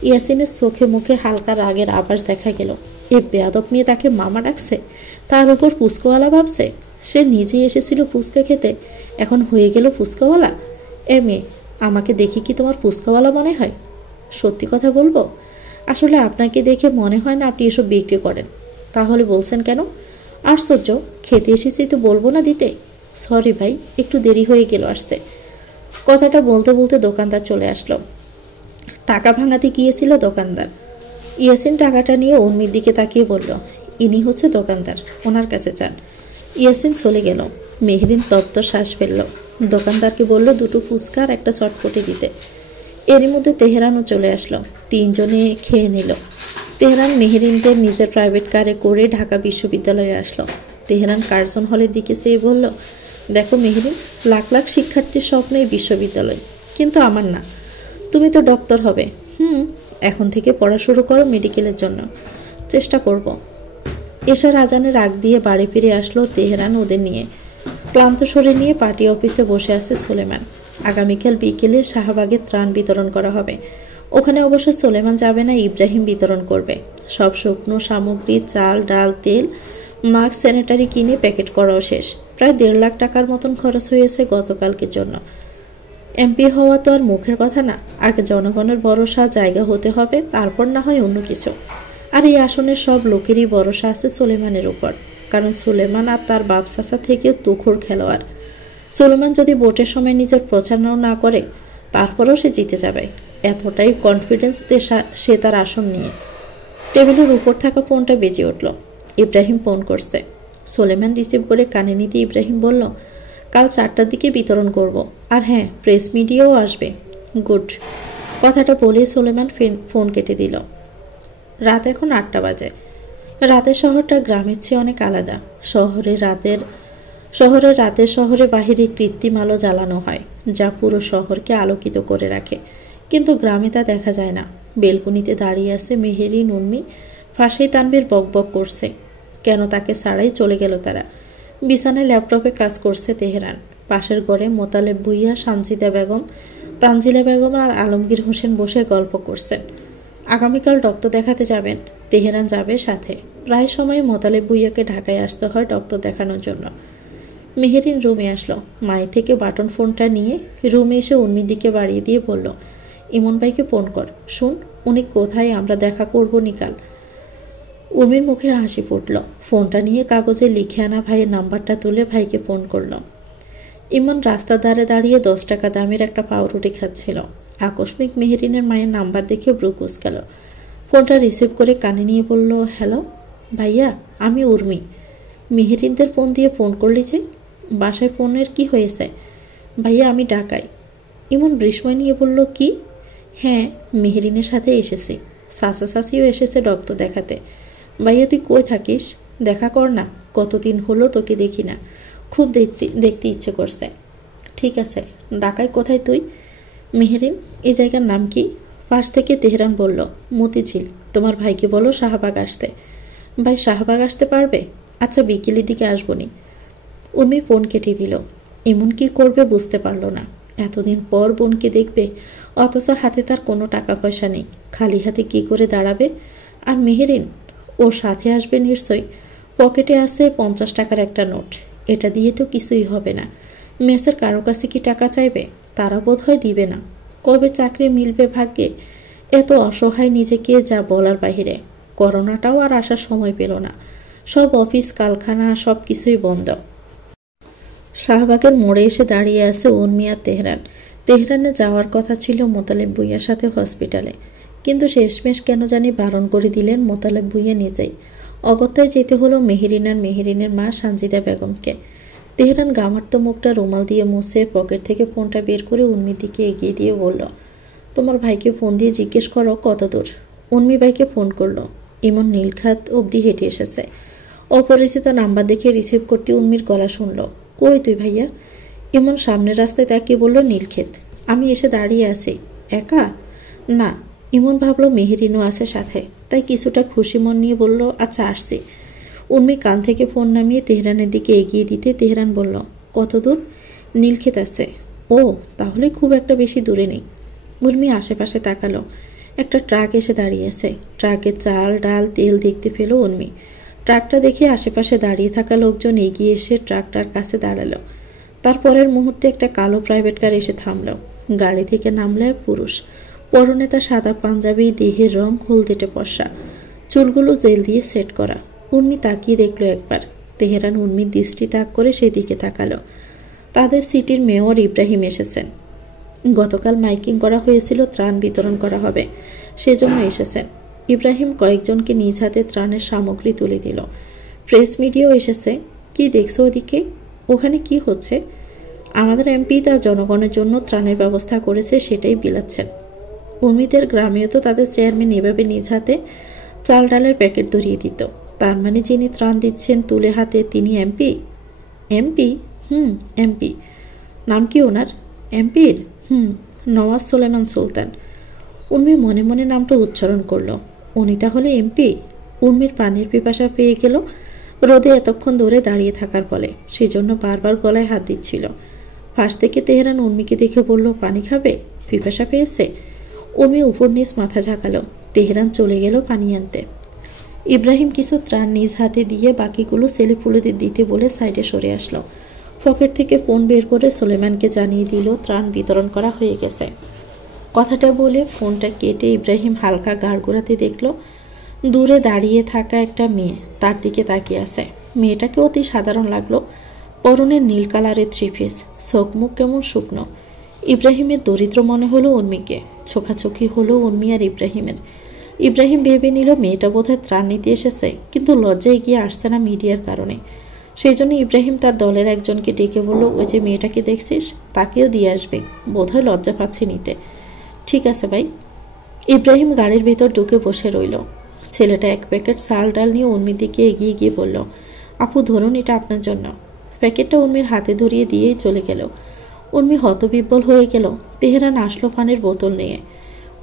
ইয়াসিনের চোখে মুখে হালকা রাগের আভাস দেখা গেল। এ বেয়াদব মেয়ে তাকে মামা ডাকছে, তার উপর ফুচকাওয়ালা ভাবছে। সে নিজেই এসেছিল ফুচকা খেতে, এখন হয়ে গেল ফুচকাওয়ালা। এ মেয়ে, আমাকে দেখে কি তোমার ফুচকাওয়ালা মনে হয়? সত্যি কথা বলবো, আসলে আপনাকে দেখে মনে হয় না আপনি এসব বিক্রি করেন। তাহলে বলছেন কেন? আশ্চর্য, খেতে এসেছি তো বলবো না দিতে। সরি ভাই, একটু দেরি হয়ে গেল আসতে। কথাটা বলতে বলতে দোকানদার চলে আসলো। টাকা ভাঙাতে গিয়েছিল দোকানদার। ইয়াসিন টাকাটা নিয়ে উর্মির দিকে তাকিয়ে বলল, ইনি হচ্ছে দোকানদার, ওনার কাছে যান। ইয়াসিন চলে গেল। মেহেরিন তপ্ত শ্বাস ফেলল। দোকানদারকে বলল 2টো ফুচকা আর একটা চটপটি দিতে। এরই মধ্যে তেহরানও চলে আসলো। 3জনে খেয়ে নিল। তেহরান মেহেরিনদের নিজের প্রাইভেট কারে করে ঢাকা বিশ্ববিদ্যালয়ে আসলো। তেহরান কার্জন হলের দিকে চেয়ে বলল, দেখো মেহেরিন, লাখ লাখ শিক্ষার্থীর স্বপ্ন এই বিশ্ববিদ্যালয়, কিন্তু আমার না। তুমি তো ডক্টর হবে। এখন থেকে পড়া শুরু করো মেডিকেলের জন্য। চেষ্টা করব। এশার আজানের আগ দিয়ে বাড়ি ফিরে আসলো তেহরান ওদের নিয়ে। ক্লান্ত শরীর নিয়ে পার্টি অফিসে বসে আছে সুলেমান। আগামীকাল বিকেলে শাহবাগে ত্রাণ বিতরণ করা হবে। ওখানে অবশ্য সুলেমান যাবে না, ইব্রাহিম বিতরণ করবে। সব শুকনো সামগ্রী, চাল, ডাল, তেল, মাস্ক, স্যানিটারি কিনে প্যাকেট করাও শেষ। প্রায় 1.5 লাখ টাকার মতন খরচ হয়েছে গতকালকের জন্য। এমপি হওয়া তো আর মুখের কথা না, আগে জনগণের ভরসা জায়গা হতে হবে, তারপর না হয় অন্য কিছু। আর এই আসনের সব লোকেরই ভরসা আছে সুলেমানের উপর, কারণ সুলেমান আর তার বাপ চাচা থেকে তুখোড় খেলোয়াড়। সুলেমান যদি ভোটের সময় নিজের প্রচারণাও না করে, তারপরেও সে জিতে যাবে, এতটাই কনফিডেন্স সে তার আসন নিয়ে। টেবিলের উপর থাকা ফোনটা বেজে উঠল। ইব্রাহিম ফোন করছে। সুলেমান রিসিভ করে কানে নিতে ইব্রাহিম বলল, কাল 4টার দিকে বিতরণ করব, আর হ্যাঁ, প্রেস মিডিয়াও আসবে। গুড। কথাটা বলে সুলেমান ফোন কেটে দিল। রাত এখন 8টা বাজে। রাতের শহরটা গ্রামের চেয়ে অনেক আলাদা। শহরে বাহিরে কৃত্রিম আলো জ্বালানো হয়, যা পুরো শহরকে আলোকিত করে রাখে, কিন্তু গ্রামে তা দেখা যায় না। বেলকুনিতে দাঁড়িয়ে আছে মেহেরিন, উর্মি। ফাঁসেই তানবীর বকবক করছে, কেন তাকে ছাড়াই চলে গেল তারা। বিছানায় ল্যাপটপে কাজ করছে তেহরান। পাশের ঘরে মোতালেব ভুইয়া, সানজিদা বেগম, তানজিলা বেগম আর আলমগীর হোসেন বসে গল্প করছেন। আগামীকাল ডক্টর দেখাতে যাবেন, তেহরান যাবে সাথে। প্রায় সময় মোতালেব ভুইয়াকে ঢাকায় আসতে হয় ডক্টর দেখানোর জন্য। মেহেরিন রুমে আসলো। মায়ের থেকে বাটন ফোনটা নিয়ে রুমে এসে উর্মির দিকে বাড়িয়ে দিয়ে বলল, ইমন ভাইকে ফোন কর, শুন উনি কোথায়, আমরা দেখা করবো নিকাল। উর্মির মুখে হাসি ফুটল। ফোনটা নিয়ে কাগজে লিখে আনা ভাইয়ের নাম্বারটা তুলে ভাইকে ফোন করল। ইমন রাস্তার ধারে দাঁড়িয়ে 10 টাকা দামের একটা পাউরুটি খাচ্ছিল। আকস্মিক মেহেরিনের মায়ের নাম্বার দেখে ব্রু কুঁচকাল। ফোনটা রিসিভ করে কানে নিয়ে বলল, হ্যালো ভাইয়া, আমি উর্মি। মেহেরিনদের ফোন দিয়ে ফোন করলি যে? বাসায় ফোনের কি হয়েছে? ভাইয়া আমি ঢাকায়। ইমন বিস্ময় নিয়ে বলল, কি? হ্যাঁ, মেহেরিনের সাথে এসেছি। চাচা চাচিও এসেছে ডক্টর দেখাতে। ভাইয়া তুই কই থাকিস? দেখা কর না, কতদিন হলো তোকে দেখি না, খুব দেখতে ইচ্ছে করছে। ঠিক আছে, ঢাকায় কোথায় তুই? মেহেরিন, এই জায়গার নাম কি? পাশ থেকে তেহরান বলল, মতিঝিল। তোমার ভাইকে বলো শাহবাগ আসতে। ভাই শাহবাগ আসতে পারবে? আচ্ছা, বিকেলের দিকে আসবনি। উর্মি ফোন কেটে দিল। এমন কি করবে বুঝতে পারল না। এতদিন পর বোনকে দেখবে, অথচ হাতে তার কোনো টাকা পয়সা নেই। খালি হাতে কি করে দাঁড়াবে? আর মেহেরিন, ওর সাথে আসবে নিশ্চয়ই। পকেটে আছে 50 টাকার একটা নোট। এটা দিয়ে তো কিছুই হবে না। মেসের কারো কাছে কি টাকা চাইবে? তারা বোধ হয় দিবে না। কবে চাকরি মিলবে ভাগ্যে? এত অসহায় নিজেকে, যা বলার বাহিরে। করোনাটাও আর আসার সময় পেল না। সব অফিস, কারখানা সব কিছুই বন্ধ। শাহবাগের মোড়ে এসে দাঁড়িয়ে আছে উর্মি আর তেহরান। তেহরানে যাওয়ার কথা ছিল মোতালেব ভুইয়ার সাথে হসপিটালে, কিন্তু শেষমেশ কেন জানি বারণ করে দিলেন মোতালেব ভুইয়া নিজেই। অগত্যায় যেতে হলো মেহেরিন আর মেহেরিনের মা সানজিদা বেগমকে। তেহরান গামার্ত মুখটা রুমাল দিয়ে মুছে পকেট থেকে ফোনটা বের করে উর্মির দিকে এগিয়ে দিয়ে বলল, তোমার ভাইকে ফোন দিয়ে জিজ্ঞেস করো কত দূর। উর্মি ভাইকে ফোন করলো। ইমন নীলখাত অবধি হেঁটে এসেছে। অপরিচিত নাম্বার দেখে রিসিভ করতে উর্মির গলা শুনল, কই তুই ভাইয়া? ইমন সামনের রাস্তায় তাকিয়ে বলল, নীলক্ষেত। আমি এসে দাঁড়িয়ে আছি। একা? না। ইমন ভাবলো মেহেরিনও আছে সাথে, তাই কিছুটা খুশি মন নিয়ে বলল, আচ্ছা আসছি। উর্মি কান থেকে ফোন নামিয়ে তেহরানের দিকে এগিয়ে দিতে তেহরান বলল, কত দূর? নীলক্ষেত আছে। ও, তাহলে খুব একটা বেশি দূরে নেই। উর্মি আশেপাশে তাকালো। একটা ট্রাক এসে দাঁড়িয়েছে। ট্রাকে চাল, ডাল, তেল দেখতে পেল উর্মি। ট্রাকটা দেখে আশেপাশে দাঁড়িয়ে থাকা লোকজন এগিয়ে এসে ট্রাকটার কাছে দাঁড়ালো। তারপরের মুহূর্তে একটা কালো প্রাইভেট কার এসে থামল। গাড়ি থেকে নামলো এক পুরুষ। পরনে তার সাদা পাঞ্জাবি, দেহের রং হলদেটে পশা, চুলগুলো জেল দিয়ে সেট করা। উর্মি তাকিয়ে দেখলো একবার। তেহরান উর্মির দৃষ্টি তাক করে সেদিকে তাকালো। তাদের সিটির মেয়র ইব্রাহিম এসেছেন। গতকাল মাইকিং করা হয়েছিল, ত্রাণ বিতরণ করা হবে, সেজন্য এসেছেন। ইব্রাহিম কয়েকজনকে নিজ হাতে ত্রাণের সামগ্রী তুলে দিল। প্রেস মিডিয়াও এসেছে। কি দেখছো ওদিকে? ওখানে কি হচ্ছে? আমাদের এমপি তার জনগণের জন্য ত্রাণের ব্যবস্থা করেছে, সেটাই বিলাচ্ছেন। উর্মিদের গ্রামেও তো তাদের চেয়ারম্যান এভাবে নিজ হাতে চাল ডালের প্যাকেট ধরিয়ে দিত। তার মানে যিনি ত্রাণ দিচ্ছেন তুলে হাতে তিনি এমপি? এমপি? এমপি। নাম কি ওনার? এমপির? নওয়াজ সুলেমান সুলতান। উর্মি মনে মনে নামটা উচ্চারণ করল। উনি তাহলে এমপি? উর্মির পানির পিপাসা পেয়ে গেল রোদে এতক্ষণ ধরে দাঁড়িয়ে থাকার ফলে, সেজন্য বারবার গলায় হাত দিচ্ছিল। পাশ থেকে তেহরান উর্মিকে দেখে বলল, পানি খাবে? পিপাসা পেয়েছে? উর্মি উপর নিচ মাথা ঝাঁকালো। তেহরান চলে গেল পানি আনতে। ইব্রাহিম কিছু ত্রাণ নিজ হাতে দিয়ে বাকিগুলো ছেলে পুলেদের দিতে বলে সাইডে সরে আসলো। পকেট থেকে ফোন বের করে সুলেমানকে জানিয়ে দিল ত্রাণ বিতরণ করা হয়ে গেছে। কথাটা বলে ফোনটা কেটে ইব্রাহিম হালকা গাড় ঘোরাতে দেখল দূরে দাঁড়িয়ে থাকা একটা মেয়ে তার দিকে তাকিয়ে আছে। মেয়েটাকে অতি সাধারণ লাগলো। পরনের নীল কালারের থ্রি পিস, চোখ মুখ কেমন শুকনো। ইব্রাহিমের দরিদ্র মনে হলো উর্মিকে। চোখাচোখি হলো উর্মি আর ইব্রাহিমের। ইব্রাহিম ভেবে নিল মেয়েটা বোধহয় ত্রাণ নিতে এসেছে, কিন্তু লজ্জায় গিয়ে আসছে না মিডিয়ার কারণে। সেই জন্য ইব্রাহিম তার দলের একজনকে ডেকে বলল, ওই যে মেয়েটাকে দেখছিস তাকেও দিয়ে আসবে, বোধহয় লজ্জা পাচ্ছে নিতে। ঠিক আছে ভাই। ইব্রাহিম গাড়ির ভেতর ঢুকে বসে রইল। ছেলেটা এক প্যাকেট চাল ডাল নিয়ে উর্মির দিকে এগিয়ে গিয়ে বলল, আপু ধরুন, এটা আপনার জন্য। প্যাকেটটা উর্মির হাতে ধরিয়ে দিয়েই চলে গেল। উর্মি হতবিহ্বল হয়ে গেল। তেহরান আসলো পানির বোতল নিয়ে।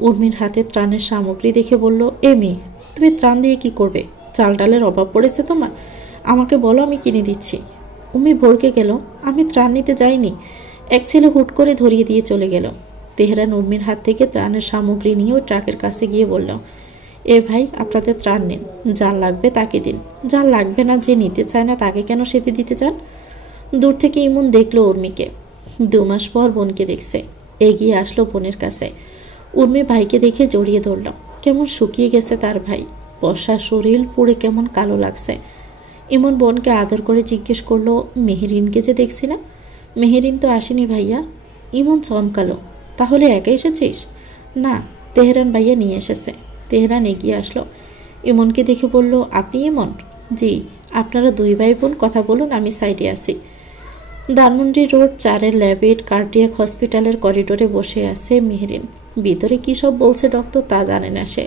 উর্মির হাতে ত্রাণের সামগ্রী দেখে বলল, এ মেয়ে, তুমি ত্রাণ দিয়ে কি করবে? চাল ডালের অভাব পড়েছে তোমার? আমাকে বলো, আমি কিনে দিচ্ছি। উর্মি ভড়কে গেল, আমি ত্রাণ নিতে যাইনি। এক ছেলে হুট করে ধরিয়ে দিয়ে চলে গেল। তেহরান উর্মির হাত থেকে ত্রাণের সামগ্রী নিয়ে ওই ট্রাকের কাছে গিয়ে বলল, এ ভাই, আপনাদের ত্রাণ নিন, যার লাগবে তাকে দিন, যার লাগবে না, যে নিতে চায় না তাকে কেন সেতে দিতে চান? দূর থেকে ইমন দেখলো উর্মিকে। 2 মাস পর বোনকে দেখছে। এগিয়ে আসলো বোনের কাছে। উর্মি ভাইকে দেখে জড়িয়ে ধরল। কেমন শুকিয়ে গেছে তার ভাই, বর্ষা শরীর পুড়ে কেমন কালো লাগছে। ইমন বোনকে আদর করে জিজ্ঞেস করলো, মেহেরিনকে যে দেখছি না? মেহেরিন তো আসেনি ভাইয়া। ইমন চমকালো, তাহলে একা এসেছিস? না, তেহরান ভাইয়া নিয়ে এসেছে। তেহরান এগিয়ে আসলো। ইমনকে দেখে বলল, আপনি ইমন? জি। আপনারা 2 ভাই বোন কথা বলুন, আমি সাইডে আছি। ধানমন্ডি রোড 4-এর ল্যাবেট কার্ডিয়াক হসপিটালের করিডোরে বসে আছে মেহেরিন। ভিতরে কী সব বলছে ডক্টর তা জানে না সে।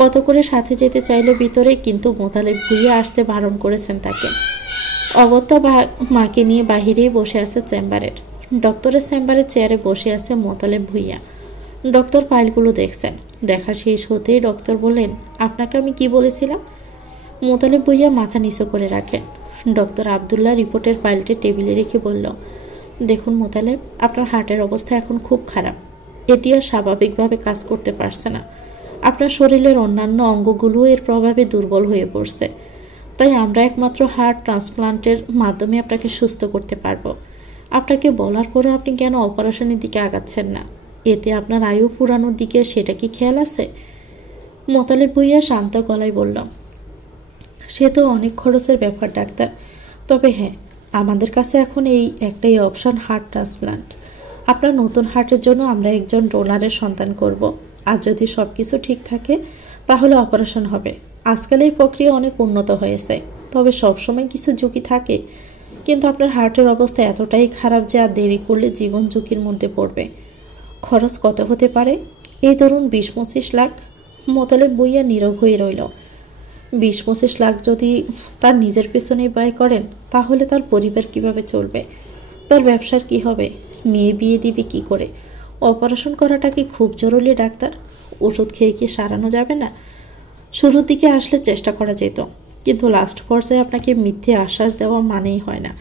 কত করে সাথে যেতে চাইল ভিতরে, কিন্তু মোতালেব ভুইয়া আসতে বারণ করেছেন তাকে। অগত্যা মাকে নিয়ে বাহিরেই বসে আছে চেম্বারের। ডক্টরের চেম্বারের চেয়ারে বসে আছে মোতালেব ভুইয়া। ডক্টর ফাইলগুলো দেখছেন। দেখা শেষ হতেই ডক্টর বললেন, আপনাকে আমি কি বলেছিলাম? মোতালেব ভুইয়া মাথা নিচু করে রাখেন। ডক্টর আবদুল্লাহ রিপোর্টের ফাইলটি টেবিলে রেখে বলল, দেখুন মোতালেব, আপনার হার্টের অবস্থা এখন খুব খারাপ। এটি আর স্বাভাবিকভাবে কাজ করতে পারছে না। আপনার শরীরের অন্যান্য অঙ্গগুলো এর প্রভাবে দুর্বল হয়ে পড়ছে। তাই আমরা একমাত্র হার্ট ট্রান্সপ্লান্টের মাধ্যমে আপনাকে সুস্থ করতে পারবো। আপনাকে বলার পরও আপনি কেন অপারেশনের দিকে আগাচ্ছেন না? এতে আপনার আয়ু ফুরানোর দিকে সেটা কি খেয়াল আছে? মোতালেব ভুইয়া শান্ত গলায় বলল, সে তো অনেক খরচের ব্যাপার ডাক্তার। তবে হ্যাঁ, আমাদের কাছে এখন এই একটাই অপশন, হার্ট ট্রান্সপ্লান্ট। আপনার নতুন হার্টের জন্য আমরা একজন ডোনারের সন্তান করব। আর যদি সব কিছু ঠিক থাকে তাহলে অপারেশন হবে। আজকাল এই প্রক্রিয়া অনেক উন্নত হয়েছে, তবে সবসময় কিছু ঝুঁকি থাকে। কিন্তু আপনার হার্টের অবস্থা এতটাই খারাপ যে আর দেরি করলে জীবন ঝুঁকির মধ্যে পড়বে। খরচ কত হতে পারে? এই ধরুন 20-25 লাখ। মোতালেব ভুইয়া নীরব হয়ে রইল। 20-25 লাখ যদি তার নিজের পেছনেই ব্যয় করেন, তাহলে তার পরিবার কিভাবে চলবে? তার ব্যবসার কি হবে? মেয়ে বিয়ে দিবে কি করে? অপারেশন করাটা কি খুব জরুরি ডাক্তার? ওষুধ খেয়ে কি সারানো যাবে না? শুরুর দিকে আসলে চেষ্টা করা যেত, কিন্তু লাস্ট পর্যায়ে আপনাকে মিথ্যে আশ্বাস দেওয়া মানেই হয় না।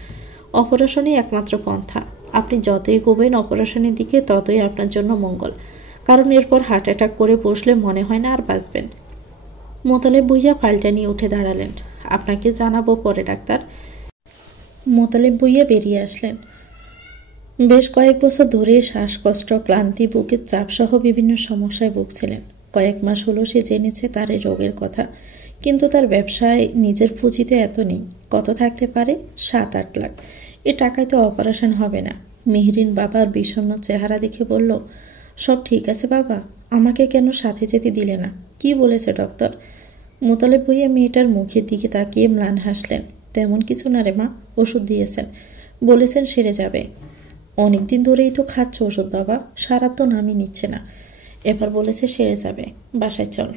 অপারেশনই একমাত্র পন্থা। আপনি যতই এগোবেন অপারেশনের দিকে, ততই আপনার জন্য মঙ্গল। কারণ এরপর হার্ট অ্যাটাক করে বসলে মনে হয় না আর বাঁচবেন। মোতালেব ভুইয়া ফাইলটা নিয়ে উঠে দাঁড়ালেন। আপনাকে জানাবো পরে ডাক্তার। মোতালেব ভুইয়া বেরিয়ে আসলেন। বেশ কয়েক বছর ধরে শ্বাসকষ্ট, ক্লান্তি, বুকের চাপসহ বিভিন্ন সমস্যায় ভুগছিলেন। কয়েক মাস হলো সে জেনেছে তার এই রোগের কথা, কিন্তু তার ব্যবসায় নিজের পুঁজিতে এত নেই। কত থাকতে পারে? 7-8 লাখ। এ টাকায় তো অপারেশন হবে না। মেহেরিন বাবার বিষণ্ণ চেহারা দেখে বলল, সব ঠিক আছে বাবা, আমাকে কেন সাথে যেতে দিলে না? কি বলেছে ডক্টর? মোতালেব ভুইয়া মেয়েটার মুখের দিকে তাকিয়ে ম্লান হাসলেন। তেমন কিছু না রে মা, ওষুধ দিয়েছেন, বলেছেন সেরে যাবে। অনেকদিন ধরেই তো খাচ্ছ ওষুধ বাবা, সারা তো নামই নিচ্ছে না। এবার বলেছে সেরে যাবে, বাসায় চল।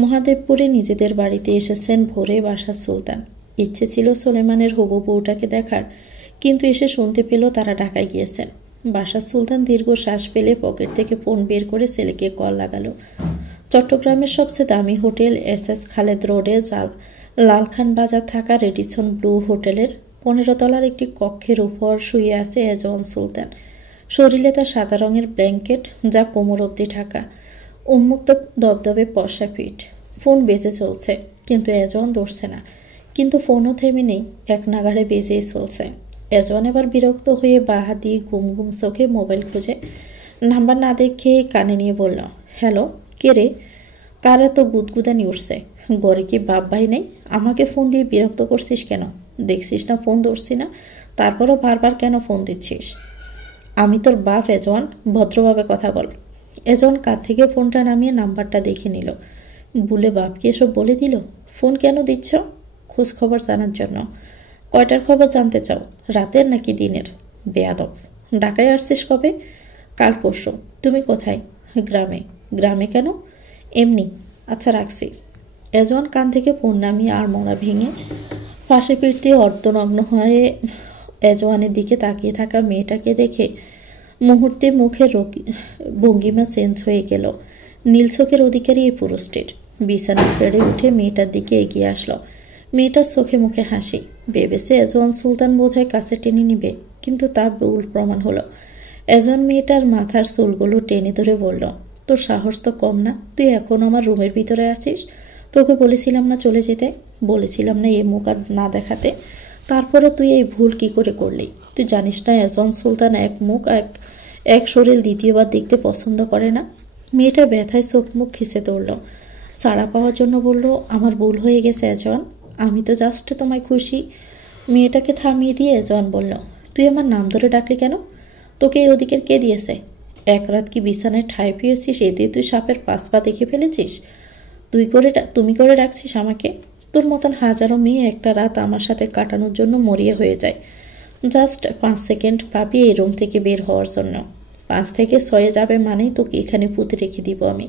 মহাদেবপুরে নিজেদের বাড়িতে এসেছেন ভোরে বাসার সুলতান। ইচ্ছে ছিল সোলেমানের হবু বউটাকে দেখার, কিন্তু এসে শুনতে পেল তারা ঢাকায় গিয়েছেন। বাসার সুলতান দীর্ঘ শ্বাস ফেলে পকেট থেকে ফোন বের করে ছেলেকে কল লাগালো। চট্টগ্রামের সবচেয়ে দামি হোটেল SS খালেদ রোডে লালখান বাজার থাকা রেডিসন ব্লু হোটেলের 15 তলার একটি কক্ষের উপর শুয়ে আছে এজওয়ান সুলতান। শরীরে তার সাদা রঙের ব্ল্যাঙ্কেট, যা কোমর অবধি ঢাকা, উন্মুক্ত দবদবে পশা পিঠ। ফোন বেজে চলছে, কিন্তু এজওয়ান ধরছে না। কিন্তু ফোনও থেমে নেই, এক নাগাড়ে বেজেই চলছে। এজওয়ান এবার বিরক্ত হয়ে বাহা দিয়ে ঘুম ঘুম চোখে মোবাইল খুঁজে নাম্বার না দেখে কানে নিয়ে বলল, হ্যালো, কে রে? কার এত গুদগুদানি উঠছে? ঘরে কি বাপ ভাই নেই? আমাকে ফোন দিয়ে বিরক্ত করছিস কেন? দেখছিস না ফোন ধরছি না, তারপরও বারবার কেন ফোন দিচ্ছিস? আমি তোর বাপ এজওয়ান, ভদ্রভাবে কথা বল। এজওয়ান কার থেকে ফোনটা নামিয়ে নাম্বারটা দেখে নিল। বলে বাপকে এসব বলে দিল? ফোন কেন দিচ্ছ? খোঁজ খবর জানার জন্য। কয়টার খবর জানতে চাও, রাতের নাকি দিনের? বেয়াদব। ঢাকায় আসছিস কবে? কাল পরশু। তুমি কোথায়? গ্রামে। গ্রামে কেন? এমনি। আচ্ছা, রাখছি। এজওয়ান কান থেকে ফোন নামিয়ে আর মোড়া ভেঙে ফাঁসে পিঠ দিয়ে অর্ধনগ্ন হয়ে এজওয়ানের দিকে তাকিয়ে থাকা মেয়েটাকে দেখে মুহূর্তে মুখের ভঙ্গিমা চেঞ্জ হয়ে গেল। নীলচোখের অধিকারী এই পুরুষটির। বিছানা ছেড়ে উঠে মেয়েটার দিকে এগিয়ে আসলো। মেয়েটার চোখে মুখে হাসি। ভেবেছে এজওয়ান সুলতান বোধহয় কাছে টেনে নিবে, কিন্তু তা ভুল প্রমাণ হলো। এজওয়ান মেয়েটার মাথার চুলগুলো টেনে ধরে বলল, তোর সাহস তো কম না? তুই এখন আমার রুমের ভিতরে আছিস। তোকে বলেছিলাম না চলে যেতে? বলেছিলাম না এই মুখ আর না দেখাতে? তারপরে তুই এই ভুল কি করে করলি? তুই জানিস না এজওয়ান সুলতান এক মুখ এক শরীর দ্বিতীয়বার দেখতে পছন্দ করে না? মেয়েটা ব্যথায় চোখ মুখ খিসে তুলল। ছাড়া পাওয়ার জন্য বলল, আমার ভুল হয়ে গেছে এজওয়ান, আমি তো জাস্ট তোমায় খুশি। মেয়েটাকে থামিয়ে দিয়ে এজওয়ান বলল, তুই আমার নাম ধরে ডাকলি কেন? তোকে এই অধিকার কে দিয়েছে? এক রাত কি বিছানায় ঠাঁই পেয়েছিস, এতে তুই সাপের 5 পা দেখে ফেলেছিস? তুমি করে ডাকছিস আমাকে? তোর মতন হাজারো মেয়ে একটা রাত আমার সাথে কাটানোর জন্য মরিয়া হয়ে যায়। জাস্ট 5 সেকেন্ড পাবি এই রুম থেকে বের হওয়ার জন্য। 5 থেকে 6 যাবে মানেই তোকে এখানে পুঁতে রেখে দিব আমি।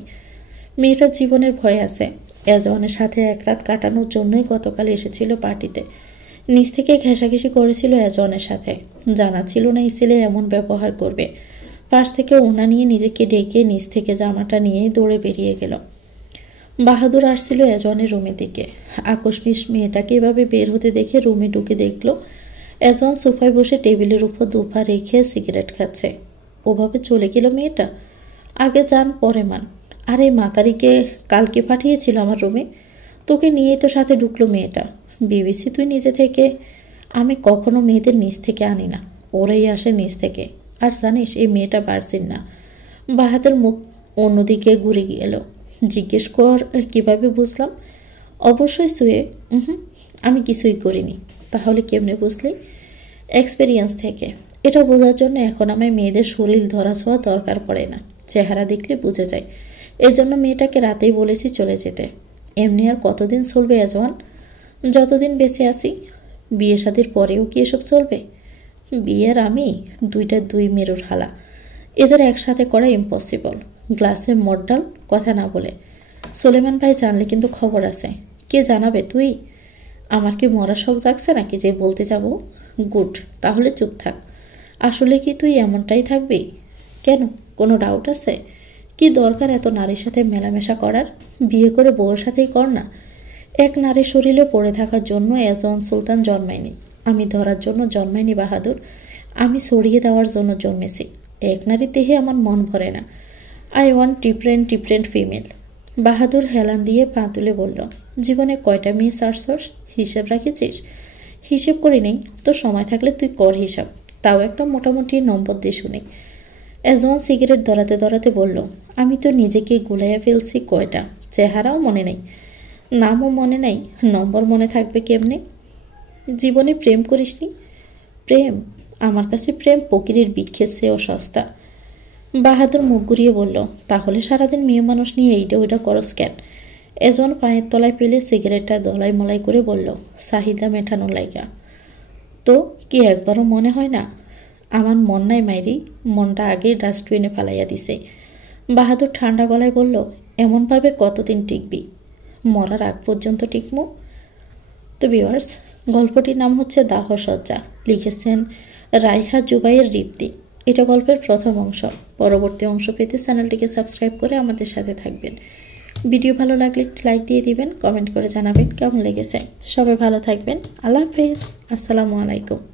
মেয়েটার জীবনের ভয় আছে। এজওয়ানের সাথে এক রাত কাটানোর জন্যই গতকাল এসেছিল পার্টিতে। নিজ থেকে ঘেঁষাঘেঁষি করেছিল এজওয়ানের সাথে। জানা ছিল না এই ছেলে এমন ব্যবহার করবে। পাশ থেকে ওনা নিয়ে নিজেকে ডেকে নিচ থেকে জামাটা নিয়ে দৌড়ে বেরিয়ে গেল। বাহাদুর আসছিল এজওয়ানের রুমের দিকে। আকস্মিক মেয়েটাকে এভাবে বের হতে দেখে রুমে ঢুকে দেখল এজওয়ান সোফায় বসে টেবিলের উপর দুপা রেখে সিগারেট খাচ্ছে। ওভাবে চলে গেল মেয়েটা। আগে যান পরে মান। আর এই মাতারিকে কালকে পাঠিয়েছিল আমার রুমে। তোকে নিয়েই তো সাথে ঢুকলো মেয়েটা। বিবিসি তুই নিজে থেকে। আমি কখনো মেয়েদের নিচ থেকে আনি না, ওরাই আসে নিচ থেকে। আর জানিস এই মেয়েটা ভার্জিন না। বাহাদুর মুখ অন্যদিকে ঘুরে গেল। জিজ্ঞেস কর কিভাবে বুঝলাম? অবশ্যই শুয়ে। আমি কিছুই করিনি। তাহলে কেমনে বুঝলি? এক্সপেরিয়েন্স থেকে। এটা বোঝার জন্য এখন আমায় মেয়েদের শরীর ধরা ছোঁয়া দরকার পড়ে না, চেহারা দেখলে বুঝে যায়। এই জন্য মেয়েটাকে রাতেই বলেছি চলে যেতে। এমনি আর কতদিন চলবে এজওয়ান? যতদিন বেঁচে আছি। বিয়ে শাদির পরেও কি এসব চলবে? বিয়ের আমি দুই মেরুর হালা, এদের একসাথে করা ইম্পসিবল। গ্লাসে মডাল কথা না বলে। সোলেমান ভাই জানলে কিন্তু খবর আছে। কে জানাবে? তুই? আমার কি মরা শখ জাগছে নাকি যে বলতে যাব? গুড, তাহলে চুপ থাক। আসলে কি তুই এমনটাই থাকবি? কেন, কোনো ডাউট আছে? কি দরকার এত নারীর সাথে মেলামেশা করার? বিয়ে করে বউয়ের সাথেই কর না। এক নারীর শরীরে পড়ে থাকার জন্য এজওয়ান সুলতান জন্মায়নি। আমি ধরার জন্য জন্মায়নি বাহাদুর, আমি সরিয়ে দেওয়ার জন্য জন্মেছি। এক নারীর দেহে আমার মন ভরে না। I want different female. Bahadur হেলান দিয়ে পা তুলে বলল, জীবনে কয়টা মেয়ে সারছস? হিসেব রাখেছিস? হিসেব করি নেই, তো সময় থাকলে তুই কর হিসাব। তাও একটা মোটামুটি নম্বর দিয়ে শুনি। এজওয়ান সিগারেট ধরাতে ধরাতে বলল, আমি তো নিজেকে গুলাইয়া ফেলছি কয়টা, চেহারাও মনে নেই, নামও মনে নাই, নম্বর মনে থাকবে কেমনে? জীবনে প্রেম করিসনি? প্রেম? আমার কাছে প্রেম ফকিরের বৃক্ষের চেয়েও সস্তা। বাহাদুর মুখ ঘুরিয়ে বলল, তাহলে সারাদিন মেয়ে মানুষ নিয়ে এইটা ওইটা করস কেন? এজন পায়ের তলায় পেলে সিগারেটটা দলাই মলাই করে বলল, চাহিদা মেটানো লাইগা। তো কি একবারও মনে হয় না? আমার মন নাই মাইরি, মনটা আগেই ডাস্টবিনে ফালাইয়া দিছে। বাহাদুর ঠান্ডা গলায় বলল, এমনভাবে কতদিন টিকবি? মরার আগ পর্যন্ত টিকমু। তো ভিউয়ার্স, গল্পটির নাম হচ্ছে দাহসজ্জা, লিখেছেন রাইহা জুবাইর রিপ্তি। এটা গল্পের প্রথম অংশ। পরবর্তী অংশ পেতে চ্যানেলটিকে সাবস্ক্রাইব করে আমাদের সাথে থাকবেন। ভিডিও ভালো লাগলে একটি লাইক দিয়ে দিবেন, কমেন্ট করে জানাবেন কেমন লেগেছে। সবাই ভালো থাকবেন। আল্লাহ হাফেজ। আসসালামু আলাইকুম।